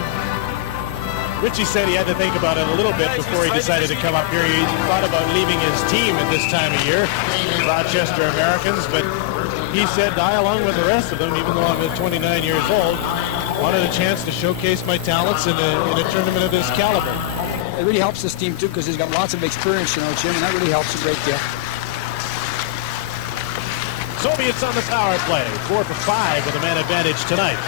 Richie said he had to think about it a little bit before he decided to come up here. He thought about leaving his team at this time of year, Rochester Americans, but he said I, along with the rest of them, even though I'm 29 years old, wanted a chance to showcase my talents in a tournament of this caliber. It really helps this team, too, because he's got lots of experience, you know, Jim, and that really helps a great deal. Soviets on the power play, 4 for 5 with a man advantage tonight.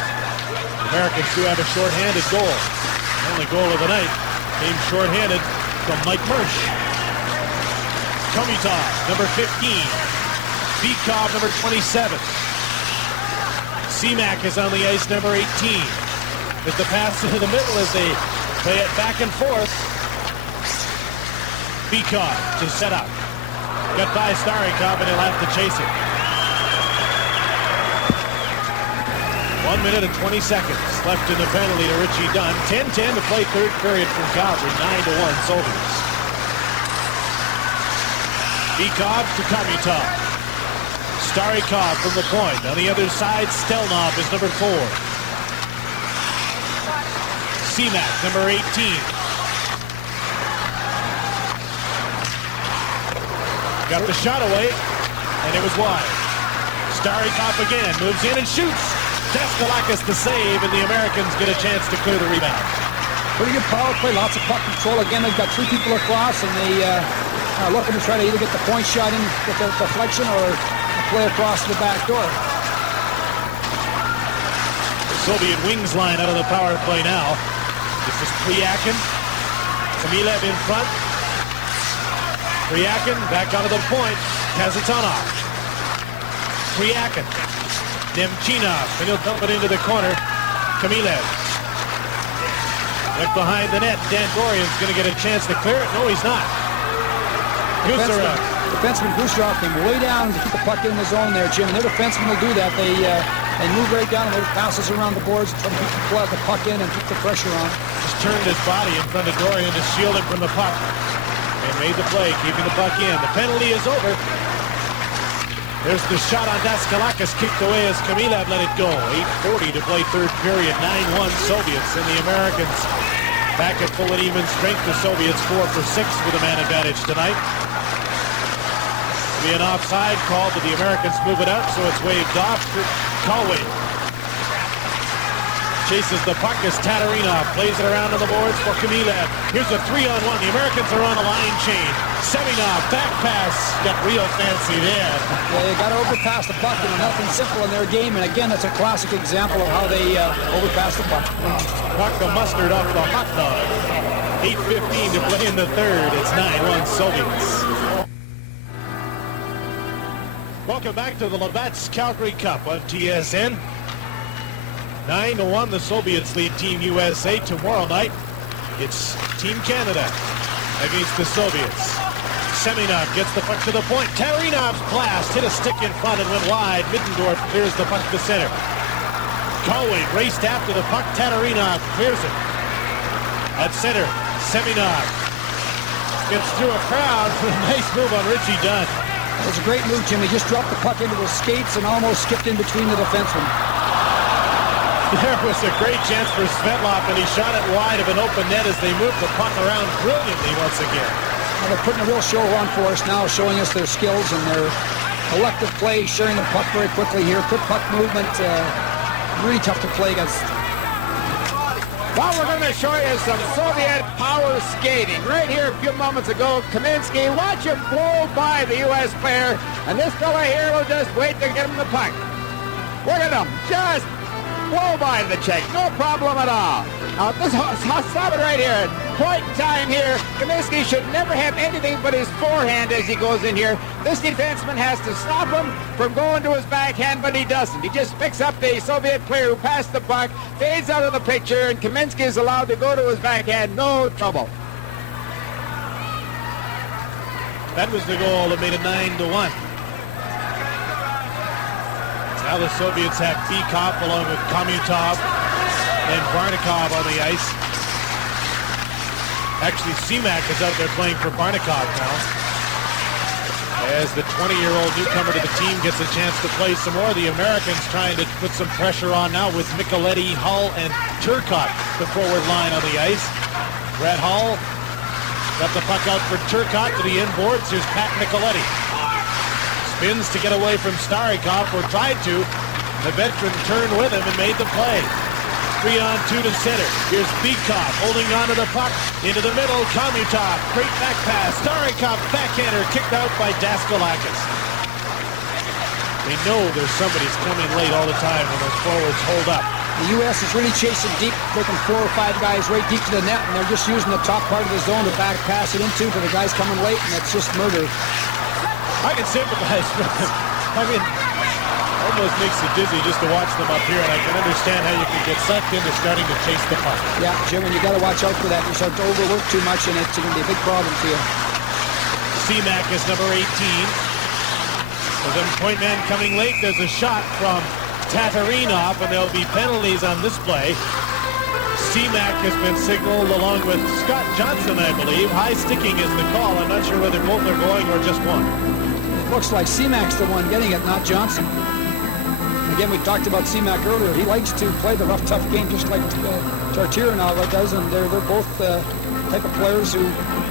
The Americans do have a shorthanded goal. The only goal of the night came shorthanded from Mike Mersch. Komitov, number 15. Bikov, number 27. Semak is on the ice, number 18. With the pass into the middle as they play it back and forth. Bikov to set up. Got by Starikov, and he'll have to chase it. 1 minute and 20 seconds left in the penalty to Richie Dunn. 10-10 to play third period from Calgary. 9-1 Soviets. Bikov to Komitov. Starikov from the point. On the other side, Stelnov is number 4. Semak, number 18. Got the shot away, and it was wide. Starikov again, moves in and shoots. Deskalakis to save, and the Americans get a chance to clear the rebound. Pretty good power play, lots of puck control. Again, they've got 3 people across, and they are looking to try to either get the point shot in with the deflection or play across the back door. The Soviet wings line out of the power play now. This is Priyakin. Samilev in front. Priyakin back onto the point. Kazatonov. Priyakin. Nemchinov, and he'll dump it into the corner. Kamilev. Right behind the net. Dan Gorian's going to get a chance to clear it. No, he's not. Defenseman Gusarov came way down to keep the puck in the zone there, Jim. And their defensemen will do that. They move right down and they passes around the boards, try to keep the puck in and keep the pressure on. Just turned his body in front of Dorian to shield him from the puck. And made the play, keeping the puck in. The penalty is over. There's the shot on Daskalakis, kicked away as Kamilab let it go. 8:40 to play third period. 9-1 Soviets, and the Americans back at full and even strength. The Soviets 4 for 6 with a man advantage tonight. Be an offside call, but the Americans move it out, so it's waved off for Colway. Chases the puck as Tatarinov plays it around on the boards for Kamilab. Here's a 3-on-1. The Americans are on a line change. Seminov, back pass, got real fancy there. Yeah, you got to overpass the puck, and nothing simple in their game. And again, that's a classic example of how they overpass the puck. Puck the mustard off the hot dog. 8:15 to play in the third. It's 9-1 Soviets. Welcome back to the Labatt's Calgary Cup on TSN. 9-1, the Soviets lead Team USA. Tomorrow night, it's Team Canada against the Soviets. Seminov gets the puck to the point. Tatarinov's blast hit a stick in front and went wide. Middendorf clears the puck to center. Colway raced after the puck. Tatarinov clears it. At center, Seminov gets through a crowd for a nice move on Richie Dunn. It was a great move, Jim. He just dropped the puck into his skates and almost skipped in between the defensemen. There was a great chance for Svetlov, and he shot it wide of an open net as they moved the puck around brilliantly once again. Well, they're putting a real show on for us now, showing us their skills and their collective play, sharing the puck very quickly here. Quick puck movement, really tough to play against. Well, we're going to show you some Soviet power skating. Right here a few moments ago, Kaminsky, watch him blow by the U.S. player, and this fella here will just wait to get him the puck. Look at him, just blow by the Czech, no problem at all. Now, stop it right here. Point in time here. Kaminsky should never have anything but his forehand as he goes in here. This defenseman has to stop him from going to his backhand, but he doesn't. He just picks up the Soviet player who passed the puck, fades out of the picture, and Kaminsky is allowed to go to his backhand, no trouble. That was the goal that made it 9-1. Now the Soviets have Bikov along with Komutov and Barnikov on the ice. Actually, Semak is out there playing for Barnikov now. As the 20-year-old newcomer to the team gets a chance to play some more, the Americans trying to put some pressure on now with Micheletti, Hull, and Turcotte, the forward line on the ice. Brett Hull got the puck out for Turcotte to the inboards. Here's Pat Micheletti. Spins to get away from Starikov, or tried to. The veteran turned with him and made the play. 3-on-2 to center. Here's Bikov holding on to the puck. Into the middle, Komutov. Great back pass. Starikov backhander kicked out by Daskalakis. They know there's somebody's coming late all the time when those forwards hold up. The U.S. is really chasing deep, taking 4 or 5 guys right deep to the net, and they're just using the top part of the zone to back pass it into for the guys coming late, and it's just murder. I can sympathize with them. I mean, almost makes it dizzy just to watch them up here, and I can understand how you can get sucked into starting to chase the puck. Yeah, Jim, and you got to watch out for that. You start to overwork too much, and it's going to be a big problem for you. Semak is number 18. With a point man coming late, there's a shot from Tatarinov, and there'll be penalties on this play. Semak has been signaled along with Scott Johnson, I believe. High sticking is the call. I'm not sure whether both are going or just one. It looks like Semak's the one getting it, not Johnson. Again, we talked about Semak earlier. He likes to play the rough, tough game just like Tartarinov does, and they're both type of players who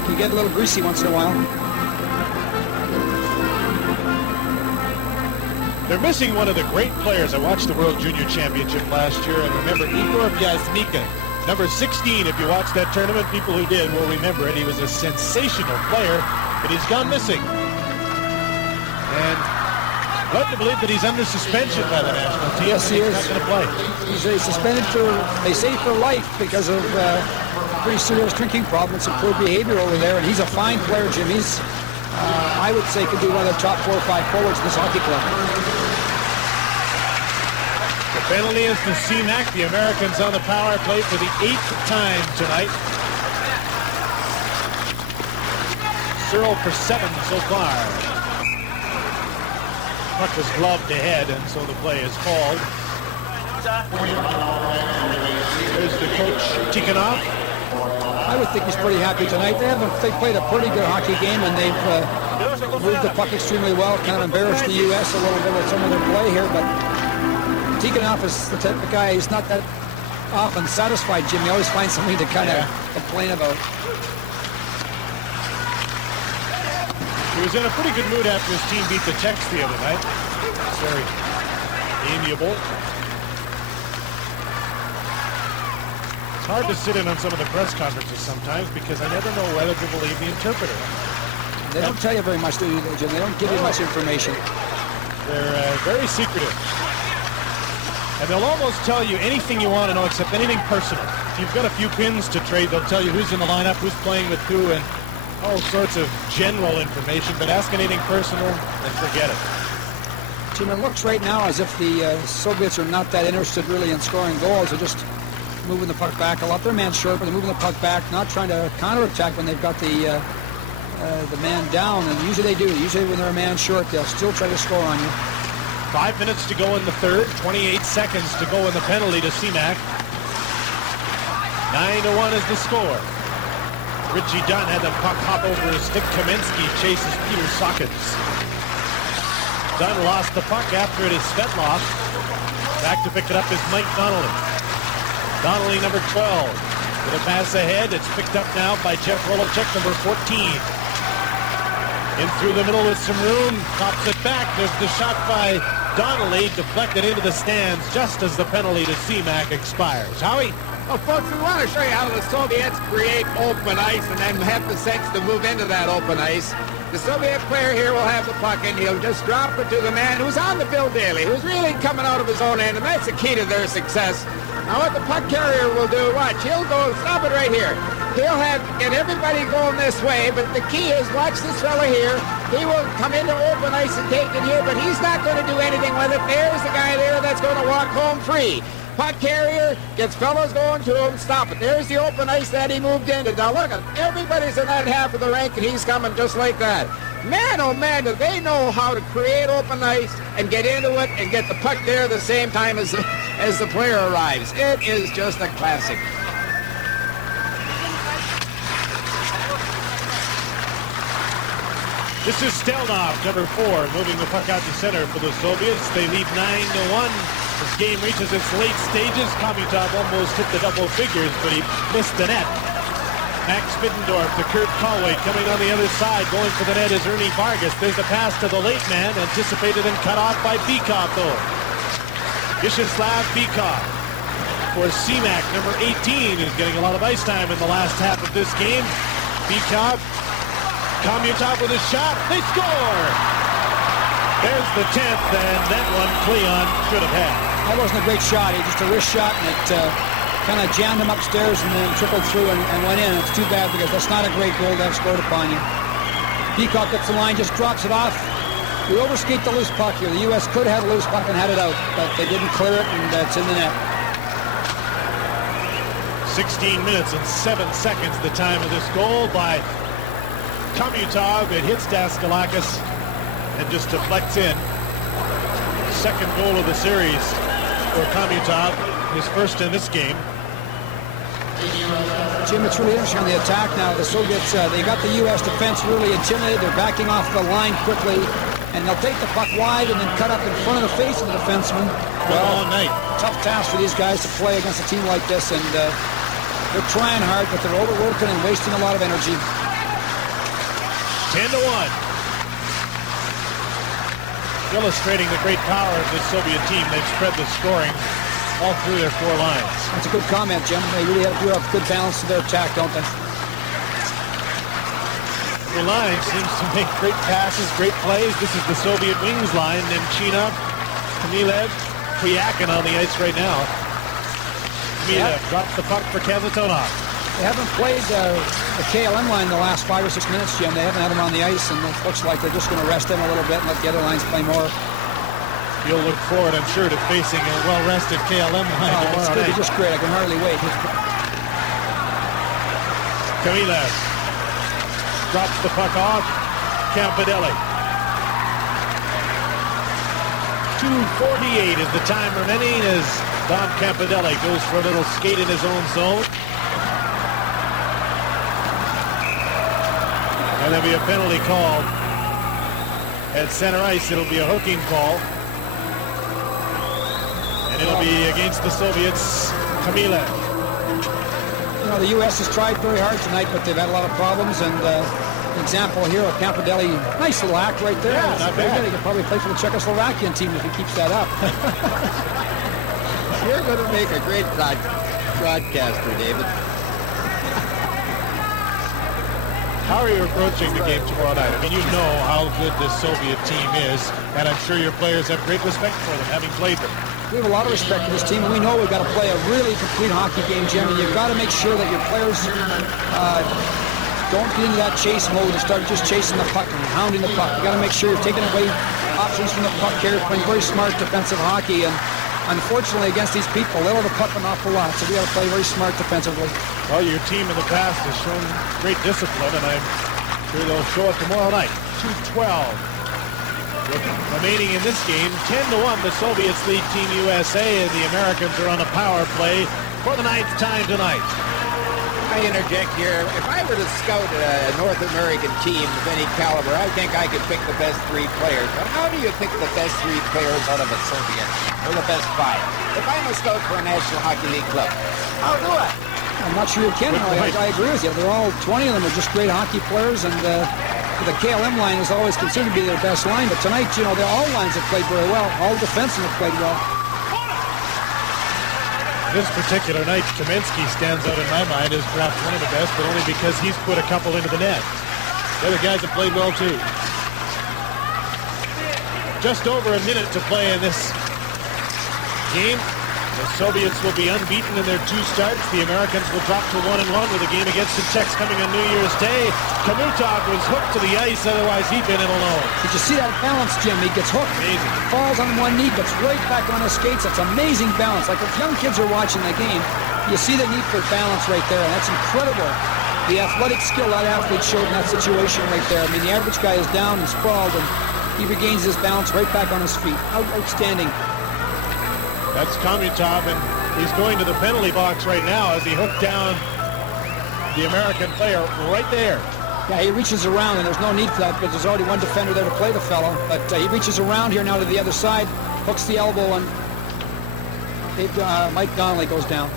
can get a little greasy once in a while. They're missing one of the great players. I watched the World Junior Championship last year, and remember Igor Vyaznika, number 16. If you watched that tournament, people who did will remember it. He was a sensational player, but he's gone missing. And I'd like to believe that he's under suspension by the national team. Yes, he is. He's not going to play. He's suspended for, they say, for life because of pretty serious drinking problems and poor behavior over there. And he's a fine player, Jim. He's, I would say, could be one of the top 4 or 5 forwards in this hockey club. The penalty is to Semak. The Americans on the power play for the 8th time tonight. 0 for 7 so far. Puck was gloved ahead, and so the play is called. There's the coach, Tikhonov. I would think he's pretty happy tonight. They played a pretty good hockey game, and they've moved the puck extremely well. Kind of embarrassed the U.S. a little bit with some of their play here, but Tikhonov is the type of guy. He's not that often satisfied, Jim. He always finds something to kind of complain about. He was in a pretty good mood after his team beat the Czechs the other night. It's very amiable. It's hard to sit in on some of the press conferences sometimes because I never know whether to believe the interpreter. They don't tell you very much, do you, Jim? They don't give you much information. They're very secretive. And they'll almost tell you anything you want to know except anything personal. If you've got a few pins to trade, they'll tell you who's in the lineup, who's playing with who, and all sorts of general information. But ask anything personal and forget it. Jim, it looks right now as if the Soviets are not that interested really in scoring goals. They're just moving the puck back a lot. They're man short, but they're moving the puck back, not trying to counterattack when they've got the man down. And usually they do. Usually when they're a man short, they'll still try to score on you. 5 minutes to go in the third, 28 seconds to go in the penalty to Seamak. 9-1 is the score. Richie Dunn had the puck hop over his stick. Kaminsky chases Peter Sockins. Dunn lost the puck after it is Svetlov. Back to pick it up is Mike Donnelly. Donnelly, number 12. With a pass ahead, it's picked up now by Jeff Rolochek, number 14. In through the middle with some room, pops it back. There's the shot by Donnelly, deflected into the stands just as the penalty to Seamak expires. Howie? Well, folks, we want to show you how the Soviets create open ice and then have the sense to move into that open ice. The Soviet player here will have the puck and he'll just drop it to the man who's on the bill daily, who's really coming out of his own end, and that's the key to their success. Now what the puck carrier will do, watch, he'll go, stop it right here. He'll get everybody going this way, but the key is, watch this fella here. He will come into open ice and take it here, but he's not going to do anything with it. There's the guy there that's going to walk home free. Puck carrier gets fellas going to him, stop it. There's the open ice that he moved into. Now look at everybody's in that half of the rink, and he's coming just like that. Man, oh man, do they know how to create open ice and get into it and get the puck there at the same time as the player arrives. It is just a classic. This is Stelnov, number 4, moving the puck out to center for the Soviets. They lead 9-1. This game reaches its late stages. Kamutov almost hit the double figures, but he missed the net. Max Middendorf to Kurt Conway coming on the other side. Going for the net is Ernie Vargas. There's the pass to the late man, anticipated and cut off by Bykov, though. Vyacheslav Bykov for Seamak, number 18, is getting a lot of ice time in the last half of this game. Bykov, Kamutov with a shot. They score! There's the 10th, and that one Cleon should have had. That wasn't a great shot. He just a wrist shot, and it kind of jammed him upstairs and then trickled through and went in. It's too bad because that's not a great goal to have scored upon you. Peacock gets the line, just drops it off. We overskate the loose puck here. The U.S. could have had a loose puck and had it out, but they didn't clear it, and it's in the net. 16 minutes and 7 seconds the time of this goal by Kamutov. It hits Daskalakis and just deflects in. Second goal of the series for Kamutov, his first in this game. Jim, it's really interesting on the attack now. The Soviets, they got the U.S. defense really intimidated. They're backing off the line quickly, and they'll take the puck wide and then cut up in front of the face of the defenseman. Well, all night. Tough task for these guys to play against a team like this, and they're trying hard, but they're overworking and wasting a lot of energy. 10-1. Illustrating the great power of this Soviet team. They've spread the scoring all through their 4 lines. That's a good comment, Jim. They really do have good balance to their attack, don't they? The line seems to make great passes, great plays. This is the Soviet wings line. Nemchinov, Kamilev, Kwiakin on the ice right now. Kamilev drops the puck for Kazatonov. They haven't played the KLM line the last 5 or 6 minutes, Jim. They haven't had him on the ice, and it looks like they're just going to rest him a little bit and let the other lines play more. You'll look forward, I'm sure, to facing a well-rested KLM line tomorrow it's going to be just great. I can hardly wait. Kamilev drops the puck off. Campanelli. 2:48 is the time remaining as Don Campanelli goes for a little skate in his own zone. And there'll be a penalty called at center ice. It'll be a hooking call. And it'll be against the Soviets, Kamila. You know, the U.S. has tried very hard tonight, but they've had a lot of problems. And example here of Campanelli, nice little act right there. Yeah, not bad. He could probably play for the Czechoslovakian team if he keeps that up. You're going to make a great broadcaster, David. How are you approaching the game tomorrow night? I mean, you know how good this Soviet team is, and I'm sure your players have great respect for them, having played them. We have a lot of respect for this team, and we know we've got to play a really complete hockey game, Jim, and you've got to make sure that your players don't get into that chase mode and start just chasing the puck and hounding the puck. You've got to make sure you're taking away options from the puck here, playing very smart defensive hockey, and unfortunately against these people, they let the puck an awful lot, so we got to play very smart defensively. Well, your team in the past has shown great discipline, and I'm sure they'll show it tomorrow night. 2:12 remaining in this game. 10-1, the Soviets lead Team USA, and the Americans are on a power play for the 9th time tonight. I interject here. If I were to scout a North American team of any caliber, I think I could pick the best 3 players. But how do you pick the best 3 players out of a Soviet team, or the best 5? If I'm a scout for a National Hockey League club, how do I? I'm not sure you can. I agree with you. They're all 20 of them are just great hockey players, and the KLM line is always considered to be their best line. But tonight, you know, all lines have played very well. All defensemen have played well. This particular night, Kaminsky stands out in my mind as perhaps one of the best, but only because he's put a couple into the net. The other guys have played well too. Just over a minute to play in this game. The Soviets will be unbeaten in their 2 starts. The Americans will drop to 1-1 with a game against the Czechs coming on New Year's Day. Kamutov was hooked to the ice, otherwise he'd been in alone. Did you see that balance, Jim? He gets hooked, Amazing. falls on one knee, gets right back on his skates. That's amazing balance. Like if young kids are watching the game, you see the need for balance right there, and that's incredible. The athletic skill that athlete showed in that situation right there. I mean, the average guy is down and sprawled, and he regains his balance right back on his feet. Outstanding. That's Kamutov, and he's going to the penalty box right now as he hooked down the American player right there. Yeah, he reaches around, and there's no need for that because there's already one defender there to play the fellow. But he reaches around here now to the other side, hooks the elbow, and Mike Donnelly goes down.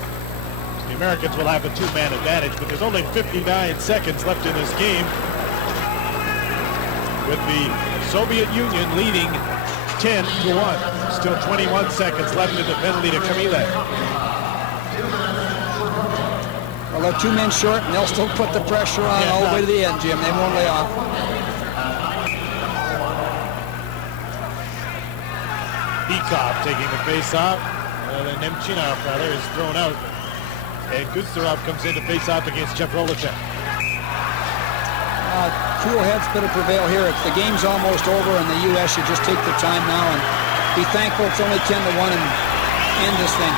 The Americans will have a 2-man advantage, but there's only 59 seconds left in this game, with the Soviet Union leading 10-1. Still 21 seconds left in the penalty to Kamila. Well, they're 2 men short, and they'll still put the pressure on all the way to the end, Jim. They won't lay off. Bikov taking the face off. The Nemchinov rather is thrown out. And Gustserov comes in to face off against Jeff Rolacek. Cool heads better prevail here. If the game's almost over, and the U.S. should just take their time now and be thankful it's only 10-1 and end this thing.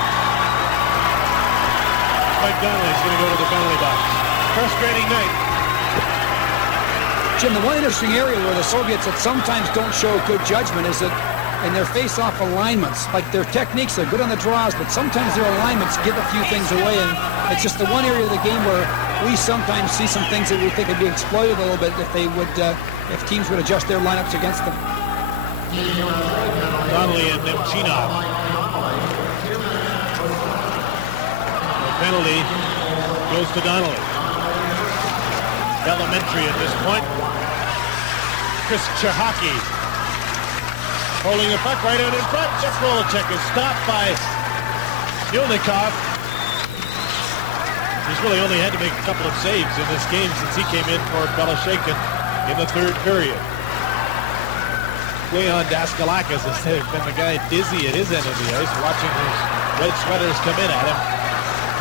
Mike Donnelly's going to go to the penalty box. Frustrating night. Jim, the one interesting area where the Soviets that sometimes don't show good judgment is that in their face-off alignments, like their techniques, they're good on the draws, but sometimes their alignments give a few things away, and it's just the one area of the game where we sometimes see some things that we think would be exploited a little bit if they would, if teams would adjust their lineups against them. Donnelly and Nemchinov. The penalty goes to Donnelly. Elementary at this point. Chris Cherhaki holding the puck right out in front. Jeff Rolacek is stopped by Yulnikov. He's really only had to make a couple of saves in this game since he came in for Belashaikin in the 3rd period. Leon Daskalakis has been the guy dizzy at his end of the ice, watching those red sweaters come in at him.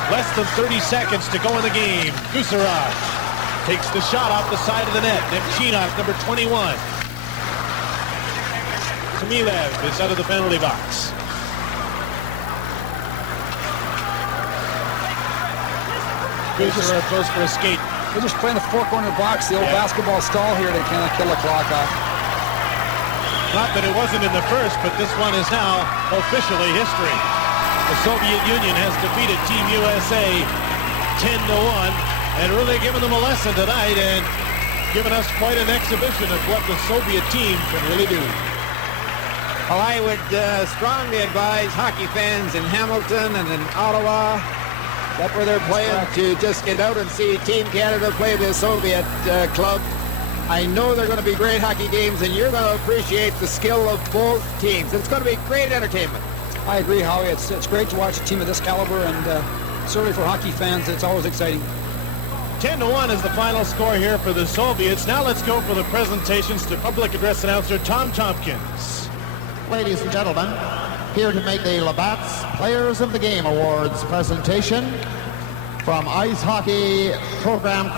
Less than 30 seconds to go in the game. Gusarov takes the shot off the side of the net. Nemchinov, number 21. Kamilev is out of the penalty box. Gusarov goes for a skate. They're just playing the four-corner box, the old basketball stall here to kind of kill the clock off. Not that it wasn't in the first, but this one is now officially history. The Soviet Union has defeated Team USA 10-1 and really given them a lesson tonight and given us quite an exhibition of what the Soviet team can really do. Well, I would strongly advise hockey fans in Hamilton and in Ottawa, that's where they're playing, to just get out and see Team Canada play the Soviet club. I know they're going to be great hockey games, and you're going to appreciate the skill of both teams. It's going to be great entertainment. I agree, Howie. It's great to watch a team of this caliber, and certainly for hockey fans, it's always exciting. 10-1 is the final score here for the Soviets. Now let's go for the presentations to public address announcer Tom Tompkins. Ladies and gentlemen, here to make the Labatt's Players of the Game Awards presentation from Ice Hockey Program